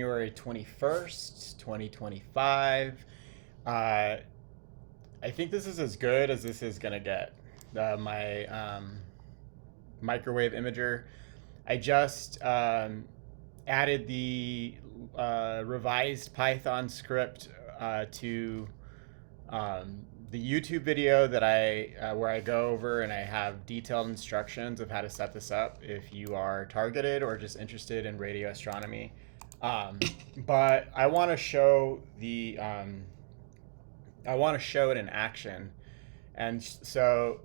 January 21st, 2025. I think this is as good as this is going to get. My MicrowaveImager. I just added the revised Python script to the YouTube video that where I go over and I have detailed instructions of how to set this up if you are targeted or just interested in radio astronomy. But I want to show I want to show it in action. And so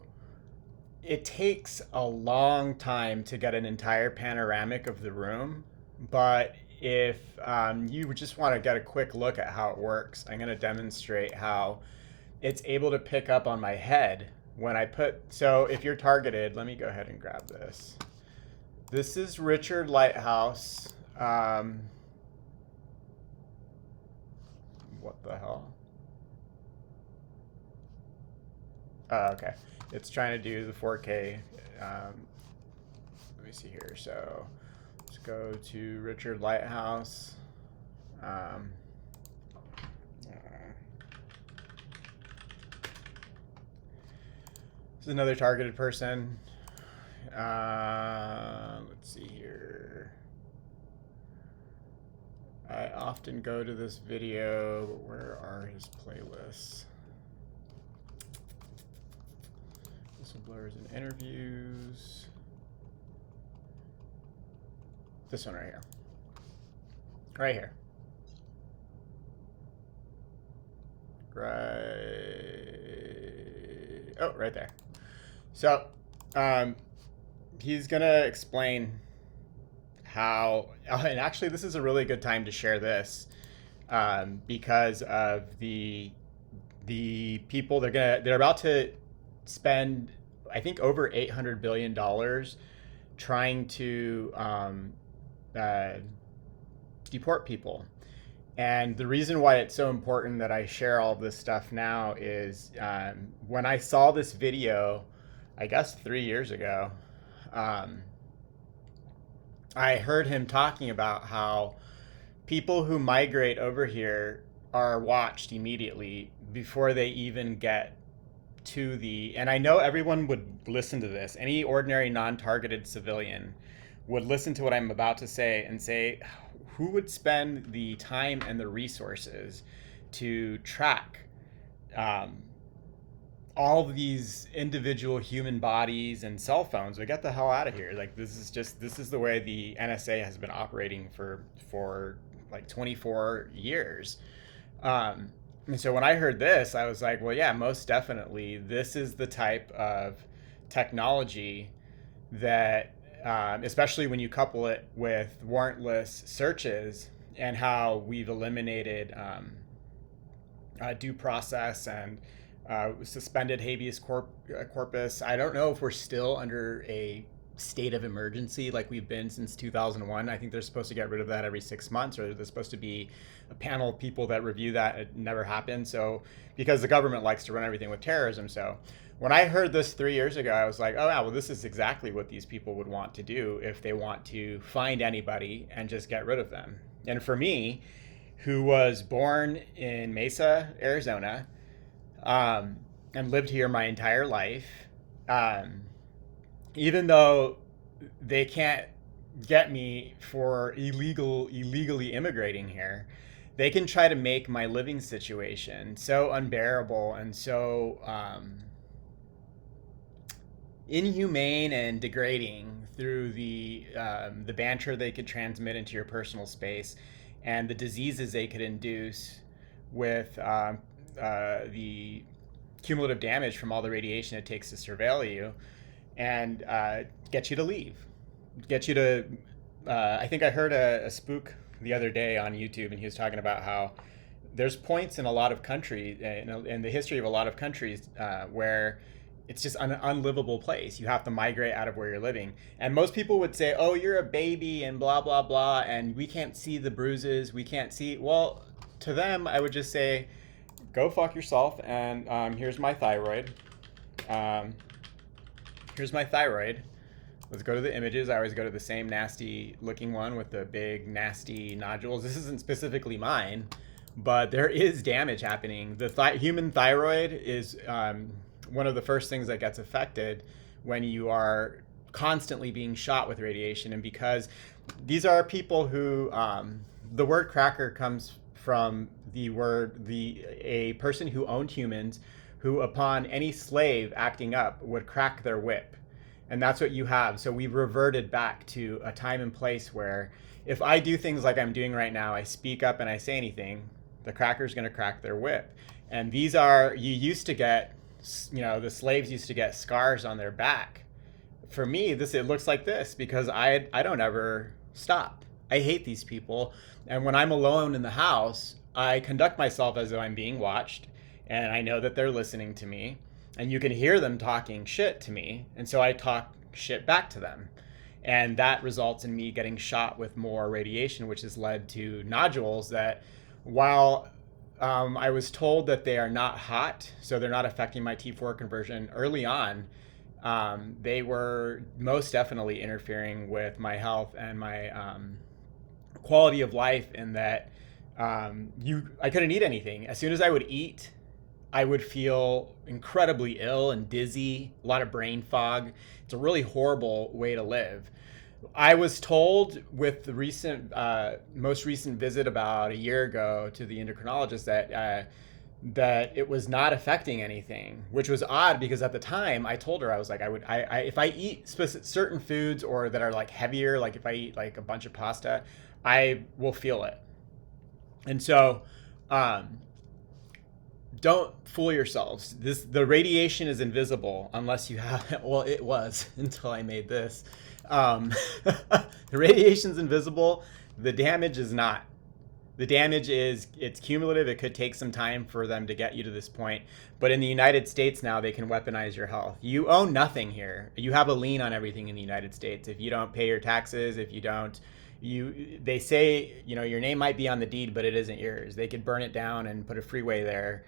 it takes a long time to get an entire panoramic of the room, but if you just want to get a quick look at how it works, I'm going to demonstrate how it's able to pick up on my head when I so if you're targeted, let me go ahead and grab this. This is Richard Lighthouse. What the hell? Oh, okay. It's trying to do the 4K. Let me see here. So let's go to Richard Lighthouse. This is another targeted person. Let's see here. I often go to this video, but where are his playlists? Whistleblowers and interviews. This one right here. Right here. Right. Oh, right there. So, he's gonna explain how, and actually this is a really good time to share this, because of the people they're about to spend, I think, over $800 billion trying to deport people. And the reason why it's so important that I share all of this stuff now is when I saw this video, I guess 3 years ago, I heard him talking about how people who migrate over here are watched immediately before they even get to and I know everyone would listen to this. Any ordinary non-targeted civilian would listen to what I'm about to say and say, who would spend the time and the resources to track all of these individual human bodies and cell phones? But get the hell out of here. Like, this is the way the NSA has been operating for like 24 years. And so when I heard this, I was like, well, yeah, most definitely. This is the type of technology that, especially when you couple it with warrantless searches and how we've eliminated due process and suspended habeas corpus. I don't know if we're still under a state of emergency like we've been since 2001. I think they're supposed to get rid of that every 6 months, or there's supposed to be a panel of people that review that. It never happened. So because the government likes to run everything with terrorism. So when I heard this 3 years ago, I was like, oh yeah, well, this is exactly what these people would want to do if they want to find anybody and just get rid of them. And for me, who was born in Mesa, Arizona, and lived here my entire life, even though they can't get me for illegally immigrating here, they can try to make my living situation so unbearable and so inhumane and degrading through the banter they could transmit into your personal space and the diseases they could induce with the cumulative damage from all the radiation it takes to surveil you, and get you to leave, get you to I think I heard a spook the other day on YouTube, and he was talking about how there's points in a lot of countries, in the history of a lot of countries, where it's just an unlivable place. You have to migrate out of where you're living. And most people would say, oh, you're a baby and blah, blah, blah, and we can't see the bruises, we can't see. Well, to them, I would just say, go fuck yourself, and here's my thyroid. Here's my thyroid. Let's go to the images. I always go to the same nasty looking one with the big nasty nodules. This isn't specifically mine, but there is damage happening. The human thyroid is one of the first things that gets affected when you are constantly being shot with radiation. And because these are people who, the word cracker comes from the word, a person who owned humans, who upon any slave acting up would crack their whip. And that's what you have. So we've reverted back to a time and place where if I do things like I'm doing right now, I speak up and I say anything, the cracker's going to crack their whip. And these are, you used to get, the slaves used to get scars on their back. For me, it looks like this because I don't ever stop. I hate these people. And when I'm alone in the house, I conduct myself as though I'm being watched. And I know that they're listening to me. And you can hear them talking shit to me. And so I talk shit back to them. And that results in me getting shot with more radiation, which has led to nodules that, while I was told that they are not hot, so they're not affecting my T4 conversion early on, they were most definitely interfering with my health and my quality of life, in that I couldn't eat anything. As soon as I would eat, I would feel incredibly ill and dizzy, a lot of brain fog. It's a really horrible way to live. I was told with the most recent visit about a year ago to the endocrinologist that it was not affecting anything, which was odd because at the time I told her, I was like, if I eat certain foods or that are like heavier, like if I eat like a bunch of pasta, I will feel it. And so, don't fool yourselves. The radiation is invisible unless you have, well, it was until I made this. The radiation's invisible. The damage is not. The damage it's cumulative. It could take some time for them to get you to this point. But in the United States now, they can weaponize your health. You own nothing here. You have a lien on everything in the United States. If you don't pay your taxes, if you don't, they say, your name might be on the deed, but it isn't yours. They could burn it down and put a freeway there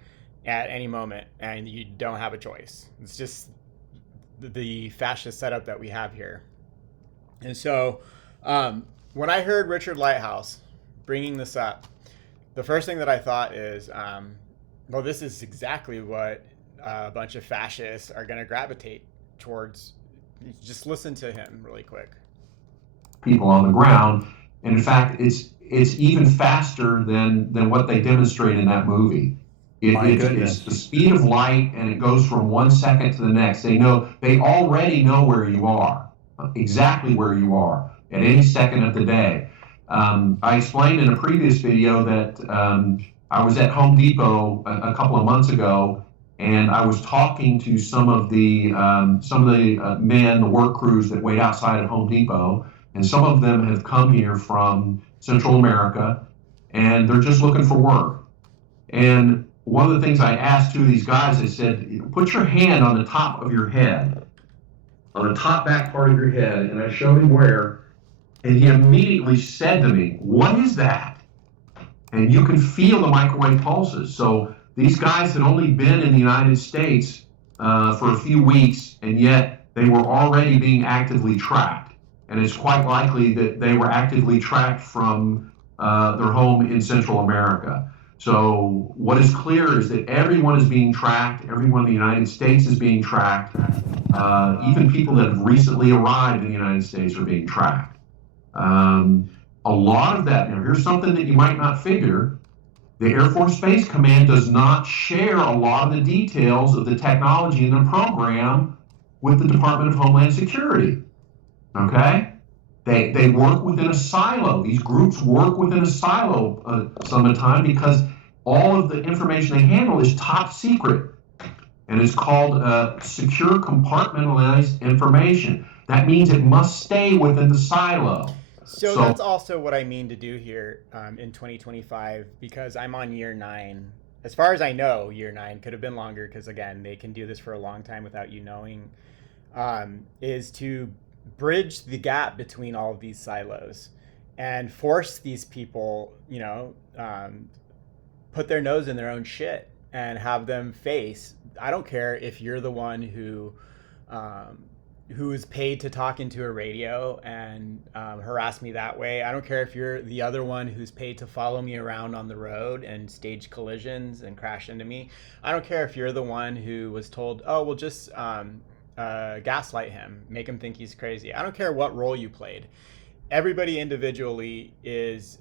at any moment, and you don't have a choice. It's just the fascist setup that we have here. And so when I heard Richard Lighthouse bringing this up, the first thing that I thought is, well, this is exactly what a bunch of fascists are going to gravitate towards. Just listen to him really quick. People on the ground. And in fact, it's even faster than what they demonstrate in that movie. It's the speed of light, and it goes from 1 second to the next. They already know where you are, exactly where you are at any second of the day. I explained in a previous video that I was at Home Depot a couple of months ago, and I was talking to some of the men, the work crews that wait outside at Home Depot, and some of them have come here from Central America, and they're just looking for work. And one of the things I asked two of these guys, I said, put your hand on the top of your head, on the top back part of your head, and I showed him where, and he immediately said to me, what is that? And you can feel the microwave pulses. So these guys had only been in the United States for a few weeks, and yet they were already being actively tracked. And it's quite likely that they were actively tracked from their home in Central America. So what is clear is that everyone is being tracked. Everyone in the United States is being tracked. Even people that have recently arrived in the United States are being tracked. A lot of that, now here's something that you might not figure. The Air Force Space Command does not share a lot of the details of the technology in the program with the Department of Homeland Security. Okay? They work within a silo. These groups work within a silo some of the time because all of the information they handle is top secret. And it's called secure compartmentalized information. That means it must stay within the silo. So that's also what I mean to do here in 2025, because I'm on year 9. As far as I know, year 9 could have been longer because, again, they can do this for a long time without you knowing, is to bridge the gap between all of these silos and force these people, put their nose in their own shit and have them face. I don't care if you're the one who who is paid to talk into a radio and harass me that way. I don't care if you're the other one who's paid to follow me around on the road and stage collisions and crash into me. I don't care if you're the one who was told, oh, we'll just gaslight him, make him think he's crazy. I don't care what role you played. Everybody individually is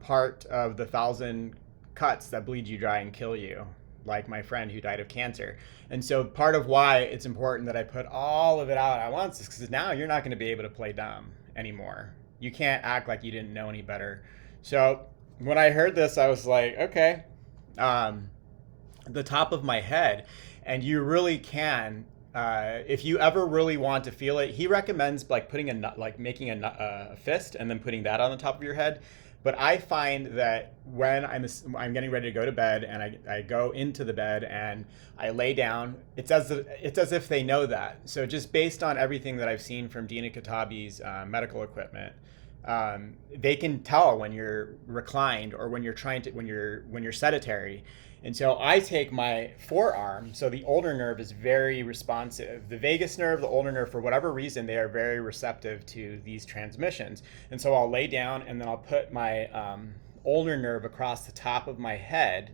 part of the 1,000 cuts that bleed you dry and kill you, like my friend who died of cancer. And so part of why it's important that I put all of it out at once is because now you're not going to be able to play dumb anymore. You can't act like you didn't know any better. So when I heard this, I was like, okay, the top of my head. And you really can, if you ever really want to feel it, he recommends like putting making a fist and then putting that on the top of your head. But I find that when I'm getting ready to go to bed and I go into the bed and I lay down, it's as if they know that. So just based on everything that I've seen from Dina Katabi's medical equipment, they can tell when you're reclined or when you're sedentary. And so I take my forearm, so the ulnar nerve is very responsive. The vagus nerve, the ulnar nerve, for whatever reason, they are very receptive to these transmissions. And so I'll lay down and then I'll put my ulnar nerve across the top of my head,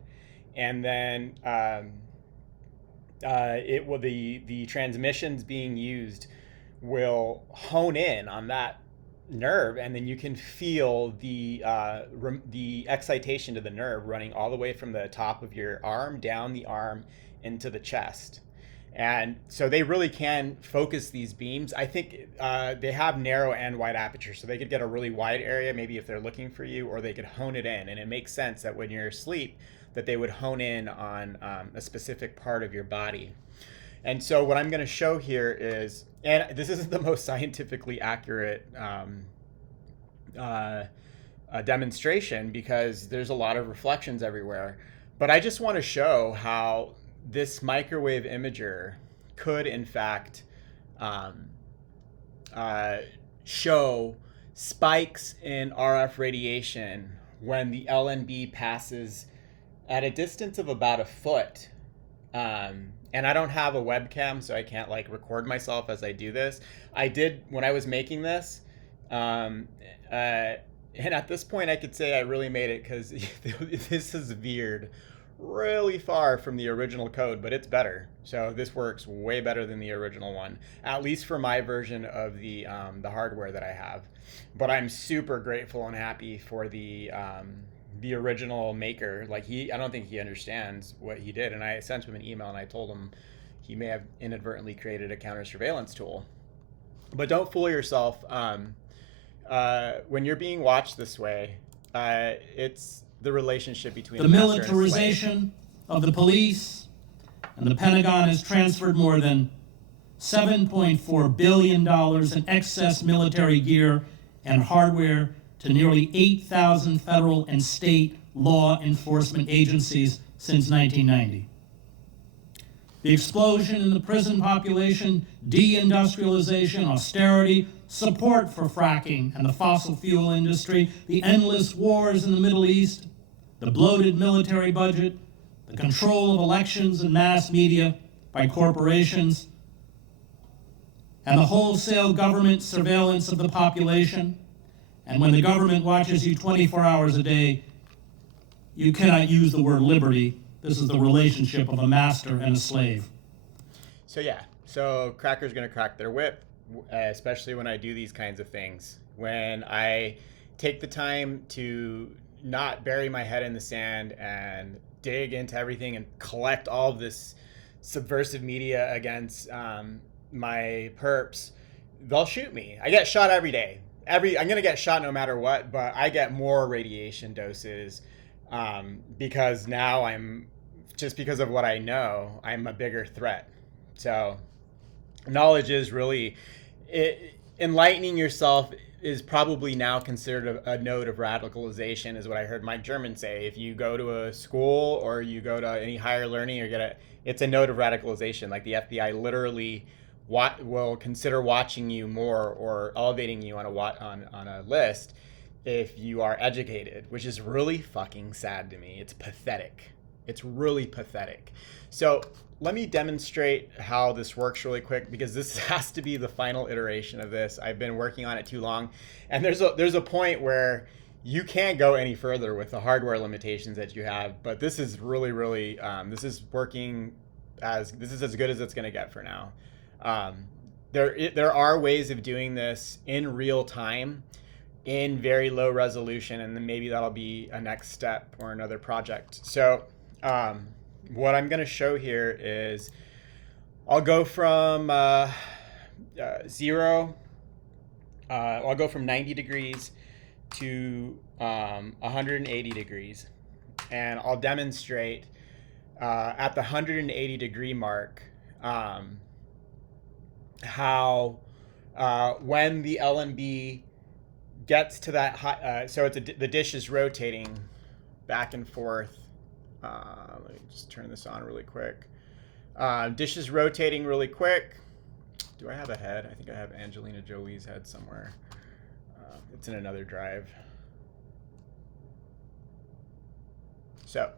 and then the transmissions being used will hone in on that nerve, and then you can feel the excitation to the nerve running all the way from the top of your arm down the arm into the chest. And so they really can focus these beams. I think they have narrow and wide aperture, so they could get a really wide area maybe if they're looking for you, or they could hone it in. And it makes sense that when you're asleep that they would hone in on a specific part of your body. And so what I'm going to show here is, and this isn't the most scientifically accurate demonstration because there's a lot of reflections everywhere, but I just want to show how this microwave imager could in fact show spikes in RF radiation when the LNB passes at a distance of about a foot. And I don't have a webcam, so I can't like record myself as I do this. I did when I was making this. And at this point I could say I really made it because this is veered really far from the original code, but it's better. So this works way better than the original one, at least for my version of the hardware that I have. But I'm super grateful and happy for the original maker. Like I don't think he understands what he did, and I sent him an email and I told him he may have inadvertently created a counter surveillance tool. But don't fool yourself. When you're being watched this way, it's the relationship between the militarization of the police, and the Pentagon has transferred more than $7.4 billion in excess military gear and hardware to nearly 8,000 federal and state law enforcement agencies since 1990. The explosion in the prison population, deindustrialization, austerity, support for fracking and the fossil fuel industry, the endless wars in the Middle East, the bloated military budget, the control of elections and mass media by corporations, and the wholesale government surveillance of the population. And when the government watches you 24 hours a day, you cannot use the word liberty. This is the relationship of a master and a slave. So yeah, so Cracker's gonna crack their whip, especially when I do these kinds of things. When I take the time to not bury my head in the sand and dig into everything and collect all of this subversive media against my perps, they'll shoot me. I get shot every day. I'm gonna get shot no matter what, but I get more radiation doses because now just because of what I know, I'm a bigger threat. So knowledge is really, enlightening yourself is probably now considered a node of radicalization, is what I heard Mike German say. If you go to a school or you go to any higher learning, it's a node of radicalization. Like the FBI literally will consider watching you more or elevating you on a list if you are educated, which is really fucking sad to me. It's pathetic. It's really pathetic. So let me demonstrate how this works really quick, because this has to be the final iteration of this. I've been working on it too long, and there's a point where you can't go any further with the hardware limitations that you have. But this is really this is working this is as good as it's going to get for now. There are ways of doing this in real time in very low resolution, and then maybe that'll be a next step or another project. So what I'm going to show here is I'll go from zero, I'll go from 90 degrees to 180 degrees, and I'll demonstrate at the 180 degree mark how when the LNB gets to that high, so the dish is rotating back and forth. Let me just turn this on really quick. Dish is rotating really quick. Do I have a head? I think I have Angelina Jolie's head somewhere. It's in another drive. So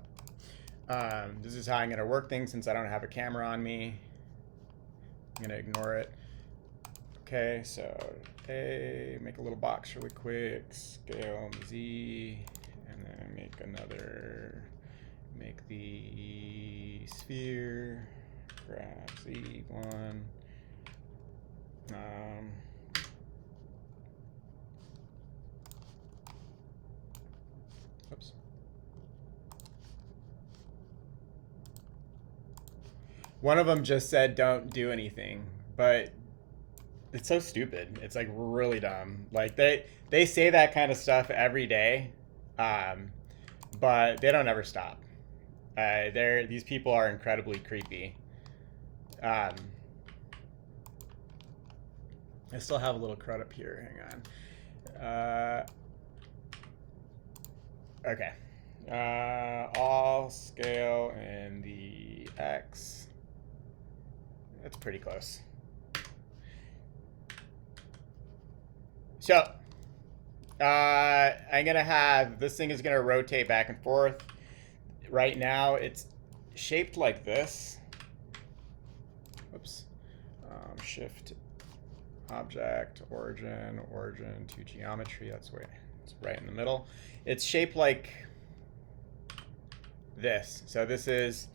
this is how I'm going to work things since I don't have a camera on me. I'm going to ignore it. Okay, so A, make a little box really quick, scale Z, and then make another, make the sphere, grab Z1. Oops. One of them just said don't do anything, but it's so stupid. It's like really dumb. Like they say that kind of stuff every day, but they don't ever stop. These people are incredibly creepy. I still have a little crud up here. Hang on. Okay. All scale in the X. That's pretty close. So I'm gonna have this thing is gonna rotate back and forth. Right now it's shaped like this. Oops. Shift object origin to geometry. That's where it's right in the middle. It's shaped like this. So this is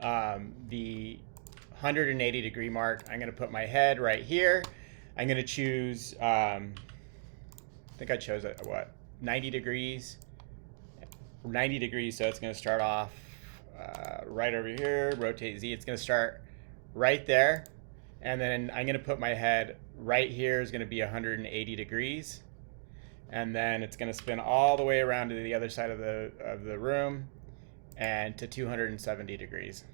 the 180 degree mark. I'm gonna put my head right here. I'm gonna choose. I think I chose what 90 degrees. 90 degrees, so it's going to start off right over here. Rotate Z. It's going to start right there, and then I'm going to put my head right here. Is going to be 180 degrees, and then it's going to spin all the way around to the other side of the room, and to 270 degrees.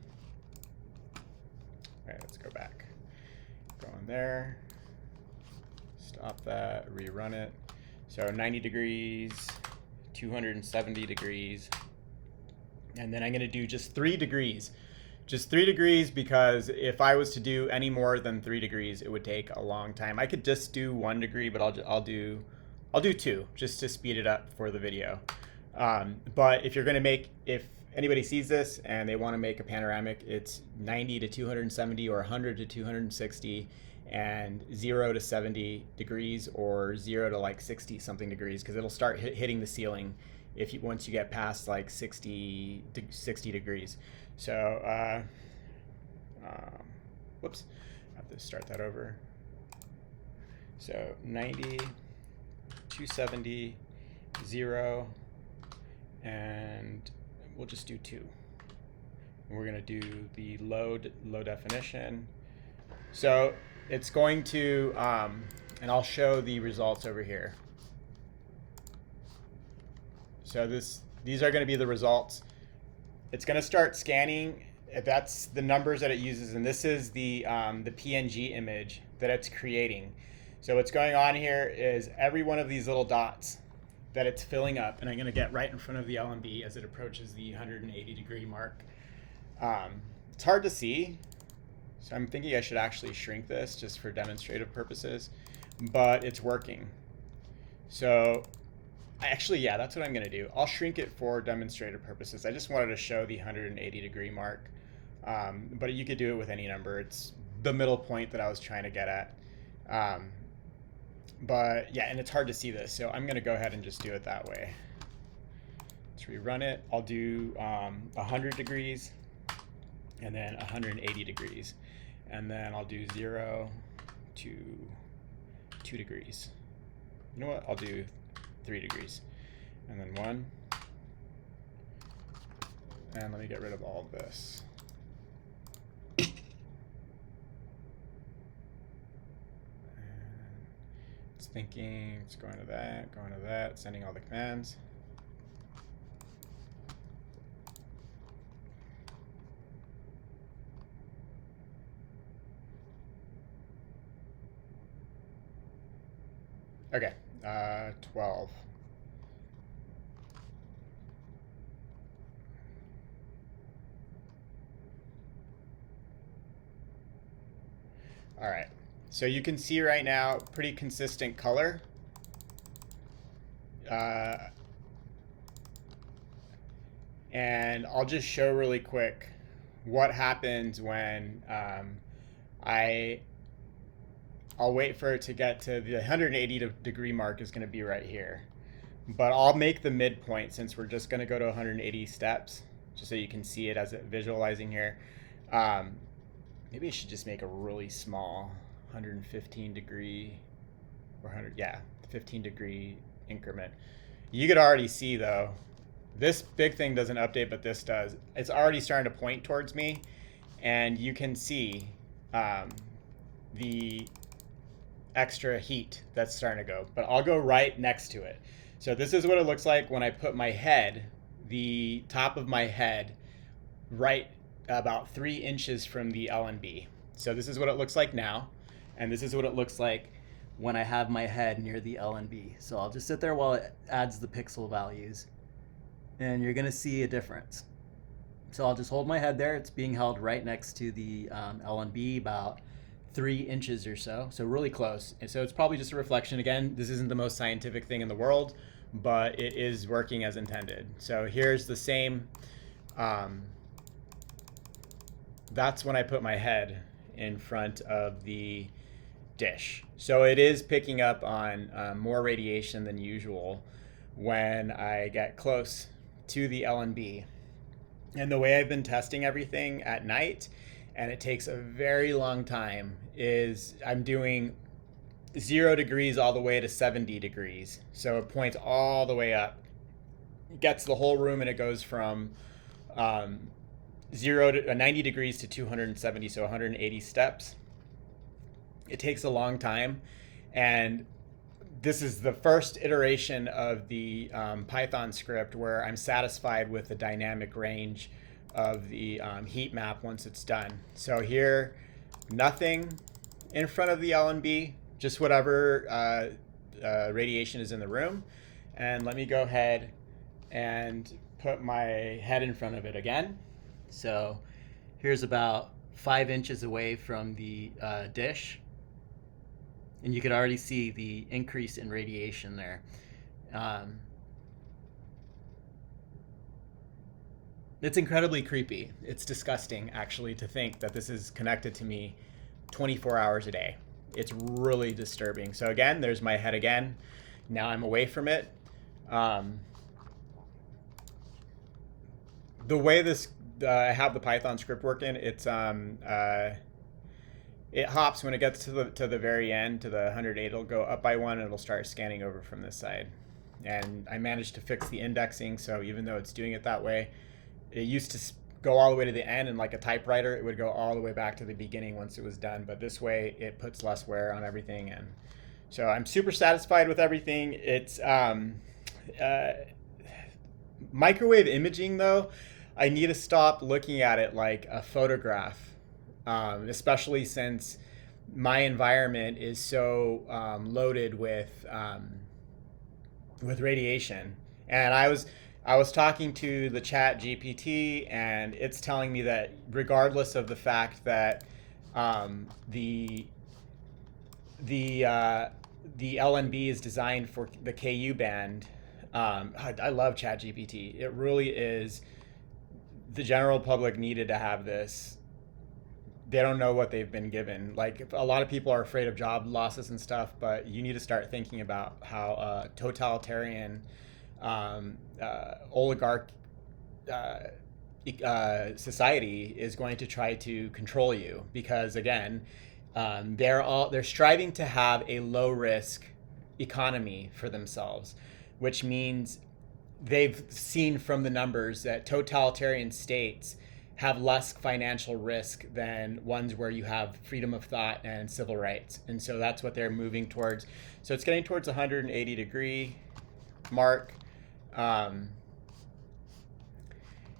All right, let's go back. Go in there. Stop that. Rerun it. So 90 degrees, 270 degrees, and then I'm going to do just 3 degrees. Just 3 degrees, because if I was to do any more than 3 degrees, it would take a long time. I could just do 1 degree, but I'll do 2 just to speed it up for the video. But if anybody sees this and they want to make a panoramic, it's 90 to 270 or 100 to 260. And 0 to 70 degrees, or 0 to like 60 something degrees, because it'll start hitting the ceiling once you get past like 60 degrees. So whoops, I have to start that over. So 90, 270, 0, and we'll just do 2. And we're gonna do the low definition. So it's going to, and I'll show the results over here. So these are going to be the results. It's going to start scanning. That's the numbers that it uses, and this is the PNG image that it's creating. So what's going on here is every one of these little dots that it's filling up, and I'm going to get right in front of the LNB as it approaches the 180 degree mark. It's hard to see. So I'm thinking I should actually shrink this just for demonstrative purposes, but it's working. So Actually, yeah, that's what I'm gonna do. I'll shrink it for demonstrative purposes. I just wanted to show the 180-degree mark, but you could do it with any number. It's the middle point that I was trying to get at. But yeah, and it's hard to see this, so I'm gonna go ahead and just do it that way. Let's rerun it. I'll do 100 degrees, and then 180 degrees, and then I'll do 0 to 2 degrees. You know what? I'll do 3 degrees, and then 1, and let me get rid of all of this. It's thinking, it's going to that, sending all the commands. Okay, 12. All right, so you can see right now, pretty consistent color. And I'll just show really quick what happens when I'll wait for it to get to the 180 degree mark is going to be right here. But I'll make the midpoint since we're just going to go to 180 steps, just so you can see it as it visualizing here. Maybe I should just make a really small 115 degree or 15 degree increment. You could already see though, this big thing doesn't update, but this does. It's already starting to point towards me, and you can see the extra heat that's starting to go. But I'll go right next to it. So this is what it looks like when I put my head, the top of my head, right about 3 inches from the LNB. So this is what it looks like now, and this is what it looks like when I have my head near the LNB. So I'll just sit there while it adds the pixel values, and you're gonna see a difference. So I'll just hold my head there. It's being held right next to the LNB, about 3 inches or so, so really close. And so it's probably just a reflection. Again, this isn't the most scientific thing in the world, but it is working as intended. So here's the same, that's when I put my head in front of the dish. So it is picking up on more radiation than usual when I get close to the LNB. And the way I've been testing everything at night, and it takes a very long time, is I'm doing 0 degrees all the way to 70 degrees. So it points all the way up. It gets the whole room, and it goes from 0 to 90 degrees to 270, so 180 steps. It takes a long time, and this is the first iteration of the Python script where I'm satisfied with the dynamic range of the heat map once it's done. So here, nothing in front of the LNB, just whatever radiation is in the room. And let me go ahead and put my head in front of it again. So here's about 5 inches away from the dish. And you could already see the increase in radiation there. It's incredibly creepy. It's disgusting, actually, to think that this is connected to me 24 hours a day. It's really disturbing. So again, there's my head again. Now I'm away from it. The way this I have the Python script working, it's it hops when it gets to the very end, to the 108. It'll go up by 1, and it'll start scanning over from this side. And I managed to fix the indexing, so even though it's doing it that way, it used to go all the way to the end, and like a typewriter, it would go all the way back to the beginning once it was done. But this way, it puts less wear on everything, and so I'm super satisfied with everything. It's microwave imaging, though. I need to stop looking at it like a photograph. Especially since my environment is so loaded with radiation. And I was talking to the Chat GPT, and it's telling me that regardless of the fact that the LNB is designed for the KU band, I love ChatGPT. It really is. The general public needed to have this. They don't know what they've been given. Like, a lot of people are afraid of job losses and stuff, but you need to start thinking about how totalitarian, oligarch society is going to try to control you, because again, they're striving to have a low risk economy for themselves, which means they've seen from the numbers that totalitarian states have less financial risk than ones where you have freedom of thought and civil rights. And so that's what they're moving towards. So it's getting towards 180-degree mark.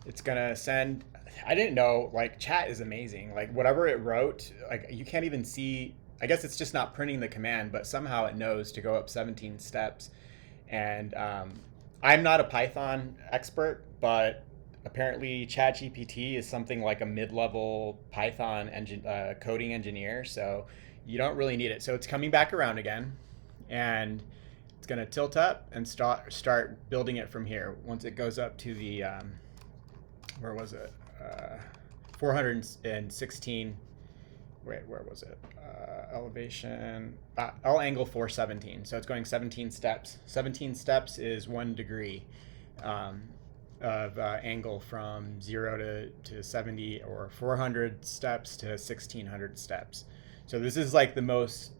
It's gonna send. I didn't know, like, chat is amazing. Like, whatever it wrote, like, you can't even see. I guess it's just not printing the command, but somehow it knows to go up 17 steps. And I'm not a Python expert, but apparently ChatGPT is something like a mid-level Python coding engineer, so you don't really need it. So it's coming back around again, and it's going to tilt up and start building it from here. Once it goes up to the, where was it? 416. Wait, where was it? Elevation. I'll angle 417. So it's going 17 steps. 17 steps is 1 degree of angle from 0 to 70, or 400 steps to 1600 steps. So this is like the most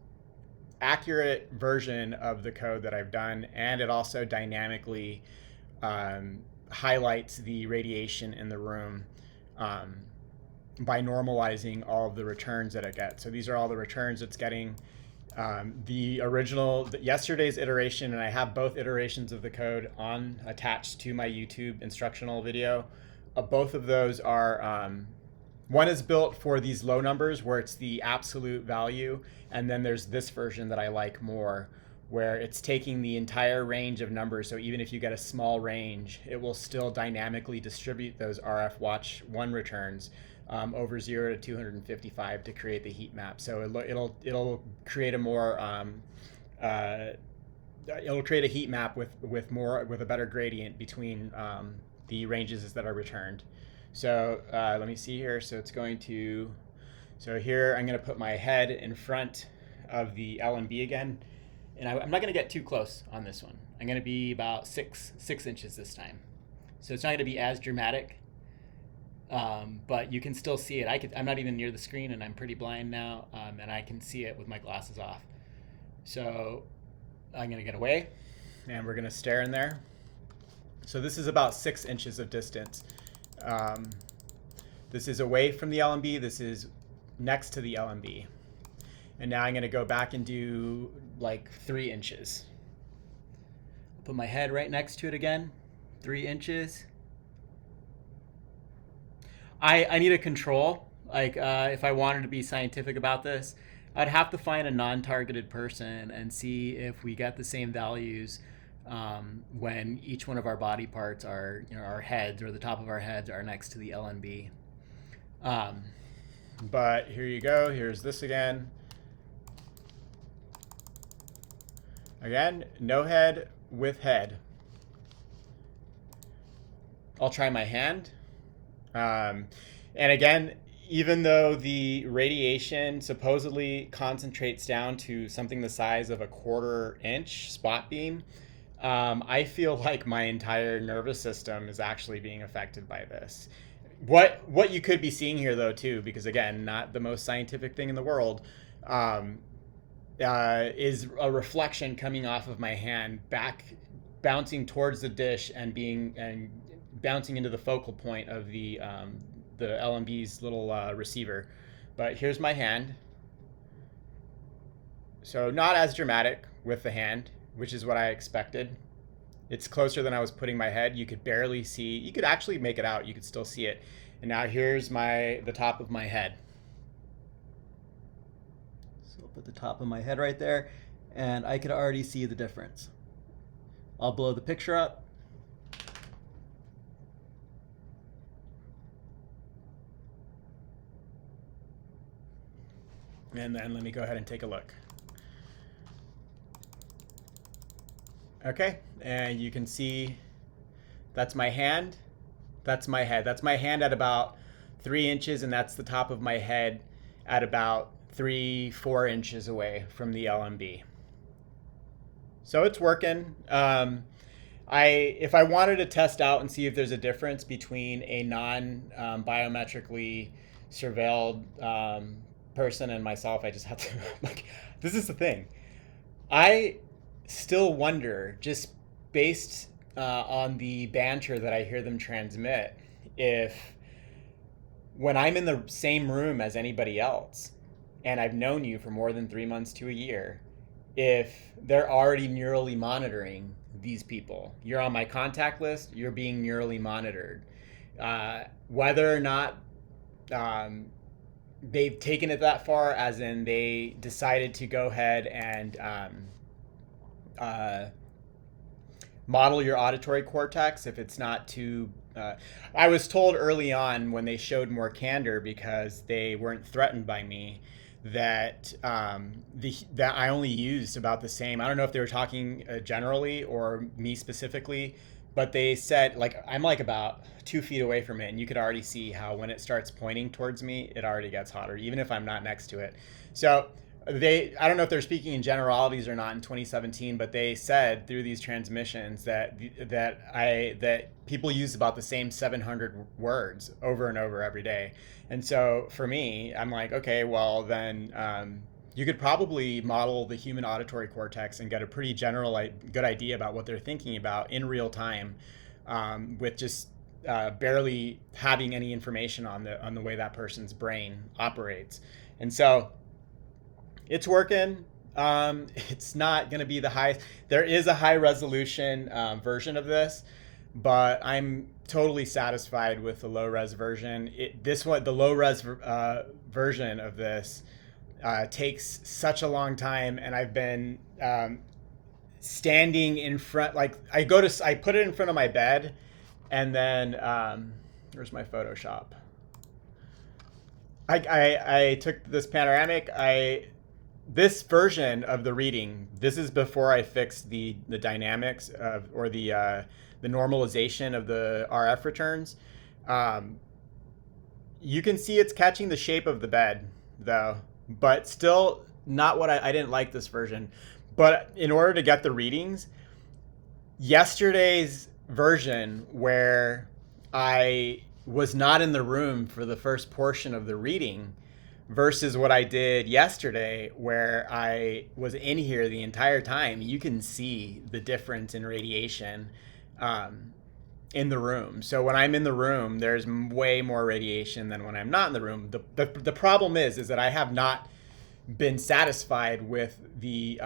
accurate version of the code that I've done, and it also dynamically highlights the radiation in the room by normalizing all of the returns that it gets. So these are all the returns it's getting. The original, yesterday's iteration, and I have both iterations of the code attached to my YouTube instructional video. Both of those are, one is built for these low numbers where it's the absolute value, and then there's this version that I like more, where it's taking the entire range of numbers. So even if you get a small range, it will still dynamically distribute those RF Watch 1 returns over 0 to 255 to create the heat map. So it'll create a more it'll create a heat map with a better gradient between the ranges that are returned. So let me see here. So it's going to, so here I'm going to put my head in front of the LMB again, and I'm not going to get too close on this one. I'm going to be about six inches this time. So it's not going to be as dramatic. But you can still see it. I'm not even near the screen, and I'm pretty blind now, and I can see it with my glasses off. So I'm going to get away, and we're going to stare in there. So this is about 6 inches of distance. This is away from the LMB. This is next to the LMB. And now I'm going to go back and do like 3 inches. Put my head right next to it again. 3 inches. I need a control. Like, if I wanted to be scientific about this, I'd have to find a non-targeted person and see if we get the same values when each one of our body parts are, our heads or the top of our heads are next to the LNB. But here you go. Here's this again. Again, no head with head. I'll try my hand. And again, even though the radiation supposedly concentrates down to something the size of a 1/4 inch spot beam, I feel like my entire nervous system is actually being affected by this. What you could be seeing here, though, too, because again, not the most scientific thing in the world, is a reflection coming off of my hand, bouncing towards the dish and bouncing into the focal point of the LMB's little receiver. But here's my hand. So not as dramatic with the hand, which is what I expected. It's closer than I was putting my head. You could barely see. You could actually make it out. You could still see it. And now here's the top of my head. So I'll put the top of my head right there, and I could already see the difference. I'll blow the picture up. And then let me go ahead and take a look. Okay, and you can see that's my hand, that's my head. That's my hand at about 3 inches, and that's the top of my head at about 3-4 inches away from the LMB. So it's working. If I wanted to test out and see if there's a difference between a non-biometrically surveilled person and myself, I just have to like, this is the thing. I still wonder, just based on the banter that I hear them transmit, if when I'm in the same room as anybody else, and I've known you for more than 3 months to a year, if they're already neurally monitoring these people. You're on my contact list, you're being neurally monitored. Whether or not they've taken it that far, as in they decided to go ahead and model your auditory cortex, if it's not too... I was told early on, when they showed more candor because they weren't threatened by me, that that I only used about the same. I don't know if they were talking generally or me specifically, but they said, like, I'm like about 2 feet away from it, and you could already see how when it starts pointing towards me, it already gets hotter, even if I'm not next to it. So I don't know if they're speaking in generalities or not in 2017, but they said through these transmissions that people use about the same 700 words over and over every day. And so for me, I'm like, okay, well then you could probably model the human auditory cortex and get a pretty good idea about what they're thinking about in real time, with just barely having any information on the way that person's brain operates. And so it's working. It's not going to be the highest. There is a high resolution version of this, but I'm totally satisfied with the low res version. The low res version of this takes such a long time, and I've been standing in front. Like I put it in front of my bed, and then where's my Photoshop? I took this panoramic. This version of the reading, this is before I fixed the dynamics of, or the normalization of the RF returns. You can see it's catching the shape of the bed though, but still not what I didn't like this version. But in order to get the readings, yesterday's version, where I was not in the room for the first portion of the reading, versus what I did yesterday, where I was in here the entire time, you can see the difference in radiation in the room. So when I'm in the room, there's way more radiation than when I'm not in the room. The problem is that I have not been satisfied with the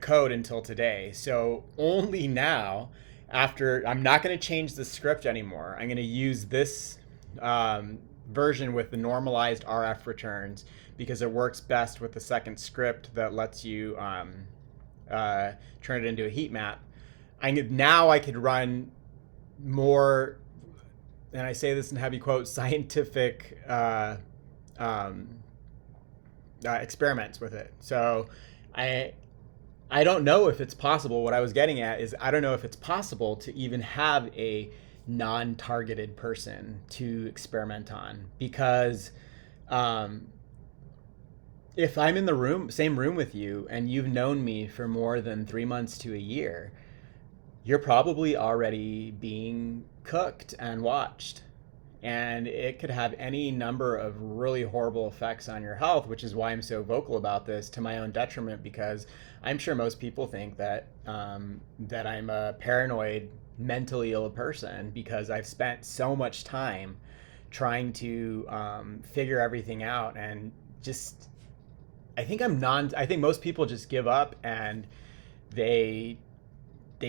code until today. So only now, after, I'm not going to change the script anymore. I'm going to use this version with the normalized RF returns, because it works best with the second script that lets you turn it into a heat map. Now I could run more, and I say this in heavy quotes, scientific experiments with it. So I don't know if it's possible. What I was getting at is, I don't know if it's possible to even have a non-targeted person to experiment on, because if I'm in the same room with you, and you've known me for more than 3 months to a year, you're probably already being cooked and watched, and it could have any number of really horrible effects on your health, which is why I'm so vocal about this, to my own detriment, because I'm sure most people think that that I'm a paranoid, mentally ill person, because I've spent so much time trying to figure everything out, and just I think most people just give up, and they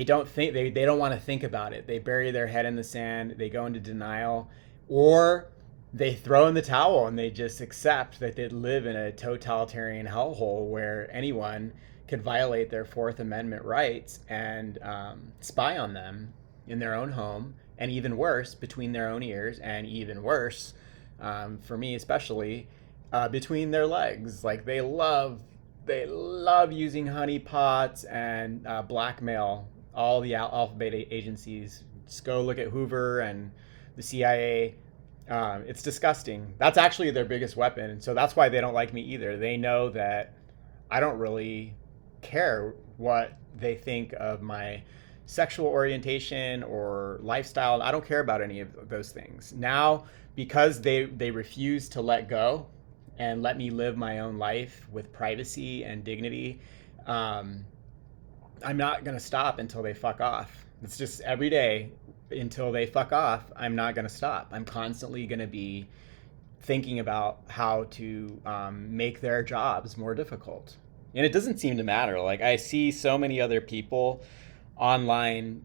don't think, they don't want to think about it. They bury their head in the sand, they go into denial, or they throw in the towel and they just accept that they live in a totalitarian hellhole where anyone could violate their Fourth Amendment rights and spy on them in their own home, and even worse, between their own ears, and even worse, for me especially, between their legs. Like they love using honeypots and blackmail all the alpha beta agencies. Just go look at Hoover and the CIA. It's disgusting. That's actually their biggest weapon. And so that's why they don't like me either. They know that I don't really care what they think of my sexual orientation or lifestyle. I don't care about any of those things. Now, because they refuse to let go and let me live my own life with privacy and dignity, I'm not going to stop until they fuck off. It's just every day until they fuck off, I'm not going to stop. I'm constantly going to be thinking about how to make their jobs more difficult. And it doesn't seem to matter. Like, I see so many other people online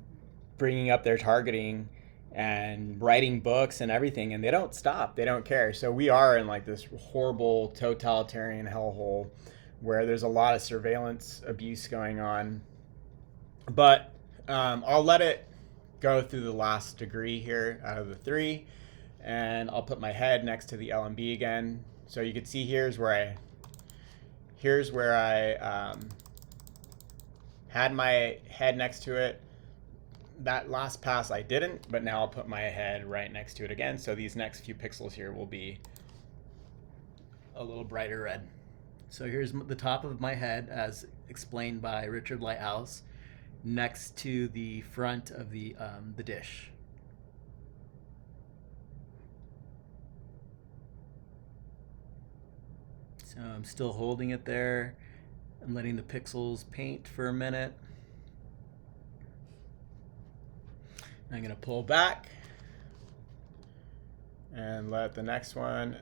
bringing up their targeting and writing books and everything, and they don't stop. They don't care. So we are in like this horrible totalitarian hellhole where there's a lot of surveillance abuse going on. But I'll let it go through the last degree here out of the 3, and I'll put my head next to the LMB again. So you can see here's where I had my head next to it. That last pass I didn't, but now I'll put my head right next to it again. So these next few pixels here will be a little brighter red. So here's the top of my head, as explained by Richard Lighthouse, next to the front of the dish. So I'm still holding it there. I'm letting the pixels paint for a minute. I'm going to pull back and let the next one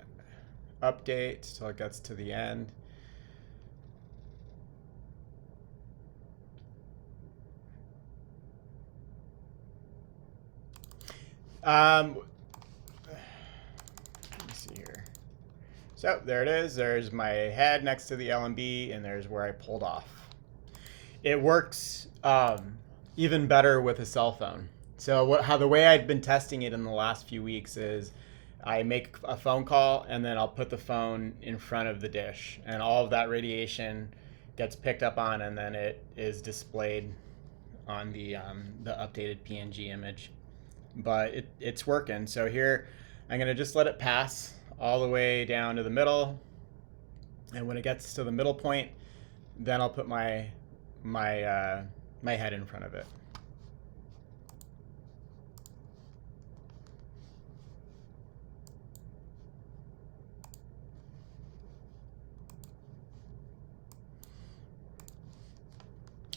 update till it gets to the end. Let me see here. So there it is. There's my head next to the LMB, and there's where I pulled off. It works even better with a cell phone. So the way I've been testing it in the last few weeks is I make a phone call, and then I'll put the phone in front of the dish, and all of that radiation gets picked up on, and then it is displayed on the updated PNG image. But it's working. So here I'm going to just let it pass all the way down to the middle, and when it gets to the middle point, then I'll put my head in front of it.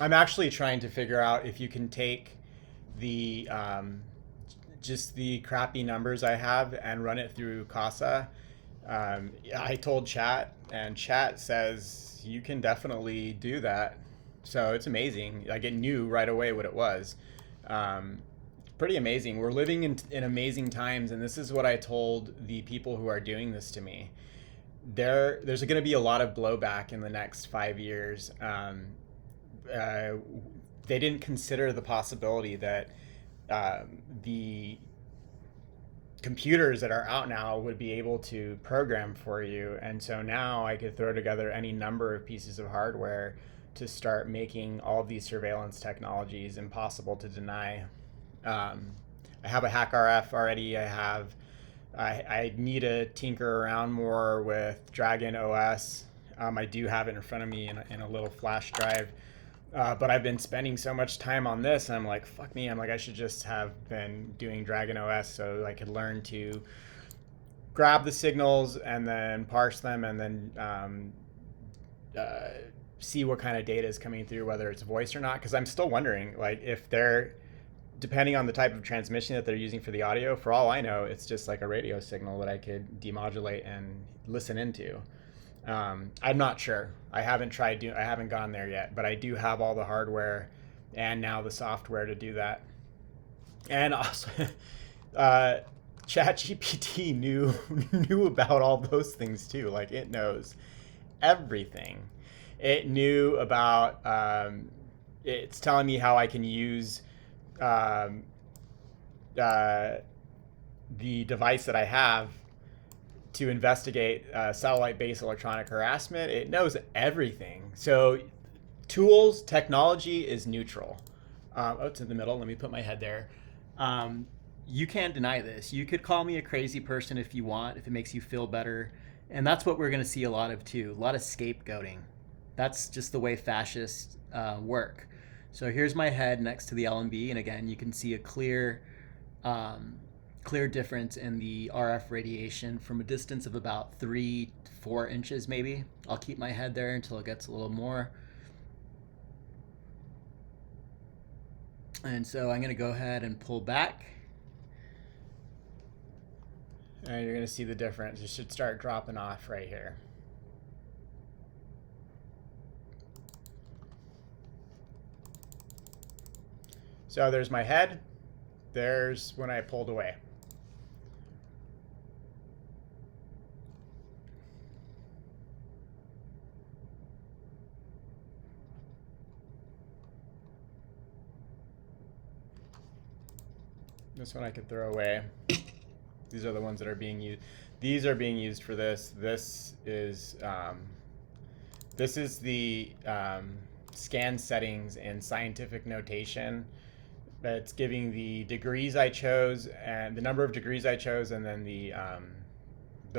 I'm actually trying to figure out if you can take the just the crappy numbers I have and run it through Casa. I told chat, and chat says you can definitely do that. So it's amazing. Like, it knew right away what it was. Pretty amazing. We're living in amazing times, and this is what I told the people who are doing this to me. There's going to be a lot of blowback in the next 5 years. They didn't consider the possibility that the computers that are out now would be able to program for you. And so now I could throw together any number of pieces of hardware to start making all of these surveillance technologies impossible to deny. I have a hack RF already. I need to tinker around more with Dragon OS. I do have it in front of me in a little flash drive. But I've been spending so much time on this, and I'm like, fuck me. I'm like, I should just have been doing Dragon OS so I could learn to grab the signals and then parse them, and then see what kind of data is coming through, whether it's voice or not. Because I'm still wondering, like, if they're, depending on the type of transmission that they're using for the audio, for all I know, it's just like a radio signal that I could demodulate and listen into. I'm not sure. I haven't gone there yet, but I do have all the hardware and now the software to do that. And also, ChatGPT knew about all those things too. Like, it knows everything. It knew about, it's telling me how I can use the device that I have to investigate satellite-based electronic harassment. It knows everything. So technology is neutral. Oh, it's in the middle. Let me put my head there. You can't deny this. You could call me a crazy person if you want, if it makes you feel better. And that's what we're going to see a lot of too. A lot of scapegoating. That's just the way fascists work. So here's my head next to the LMB, and again, you can see a clear difference in the RF radiation from a distance of about 3 to 4 inches maybe. I'll keep my head there until it gets a little more. And so I'm going to go ahead and pull back. And you're going to see the difference. It should start dropping off right here. So there's my head. There's when I pulled away. This one I could throw away. These are the ones that are being used. These are being used for this. This is the scan settings in scientific notation. It's giving the degrees I chose and the number of degrees I chose, and then the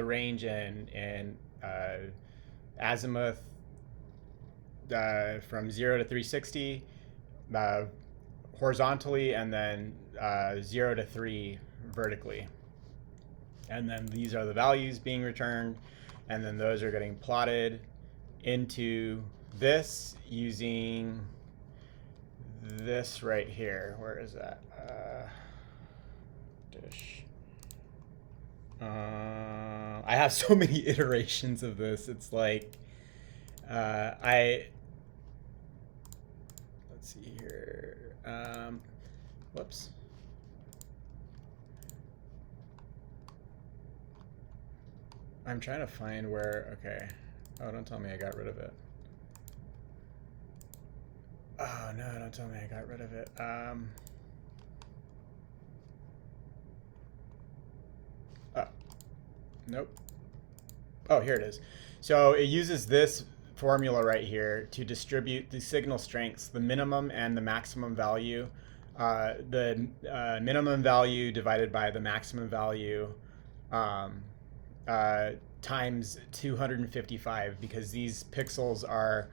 range in azimuth from 0 to 360 horizontally, and then 0 to 3 vertically. And then these are the values being returned, and then those are getting plotted into this using this right here. Where is that? Dish. I have so many iterations of this. It's like let's see here. Whoops. I'm trying to find where. Okay. Oh, don't tell me I got rid of it. Oh no, don't tell me I got rid of it. Oh, nope. Oh, here it is. So it uses this formula right here to distribute the signal strengths, the minimum and the maximum value. The minimum value divided by the maximum value times 255, because these pixels are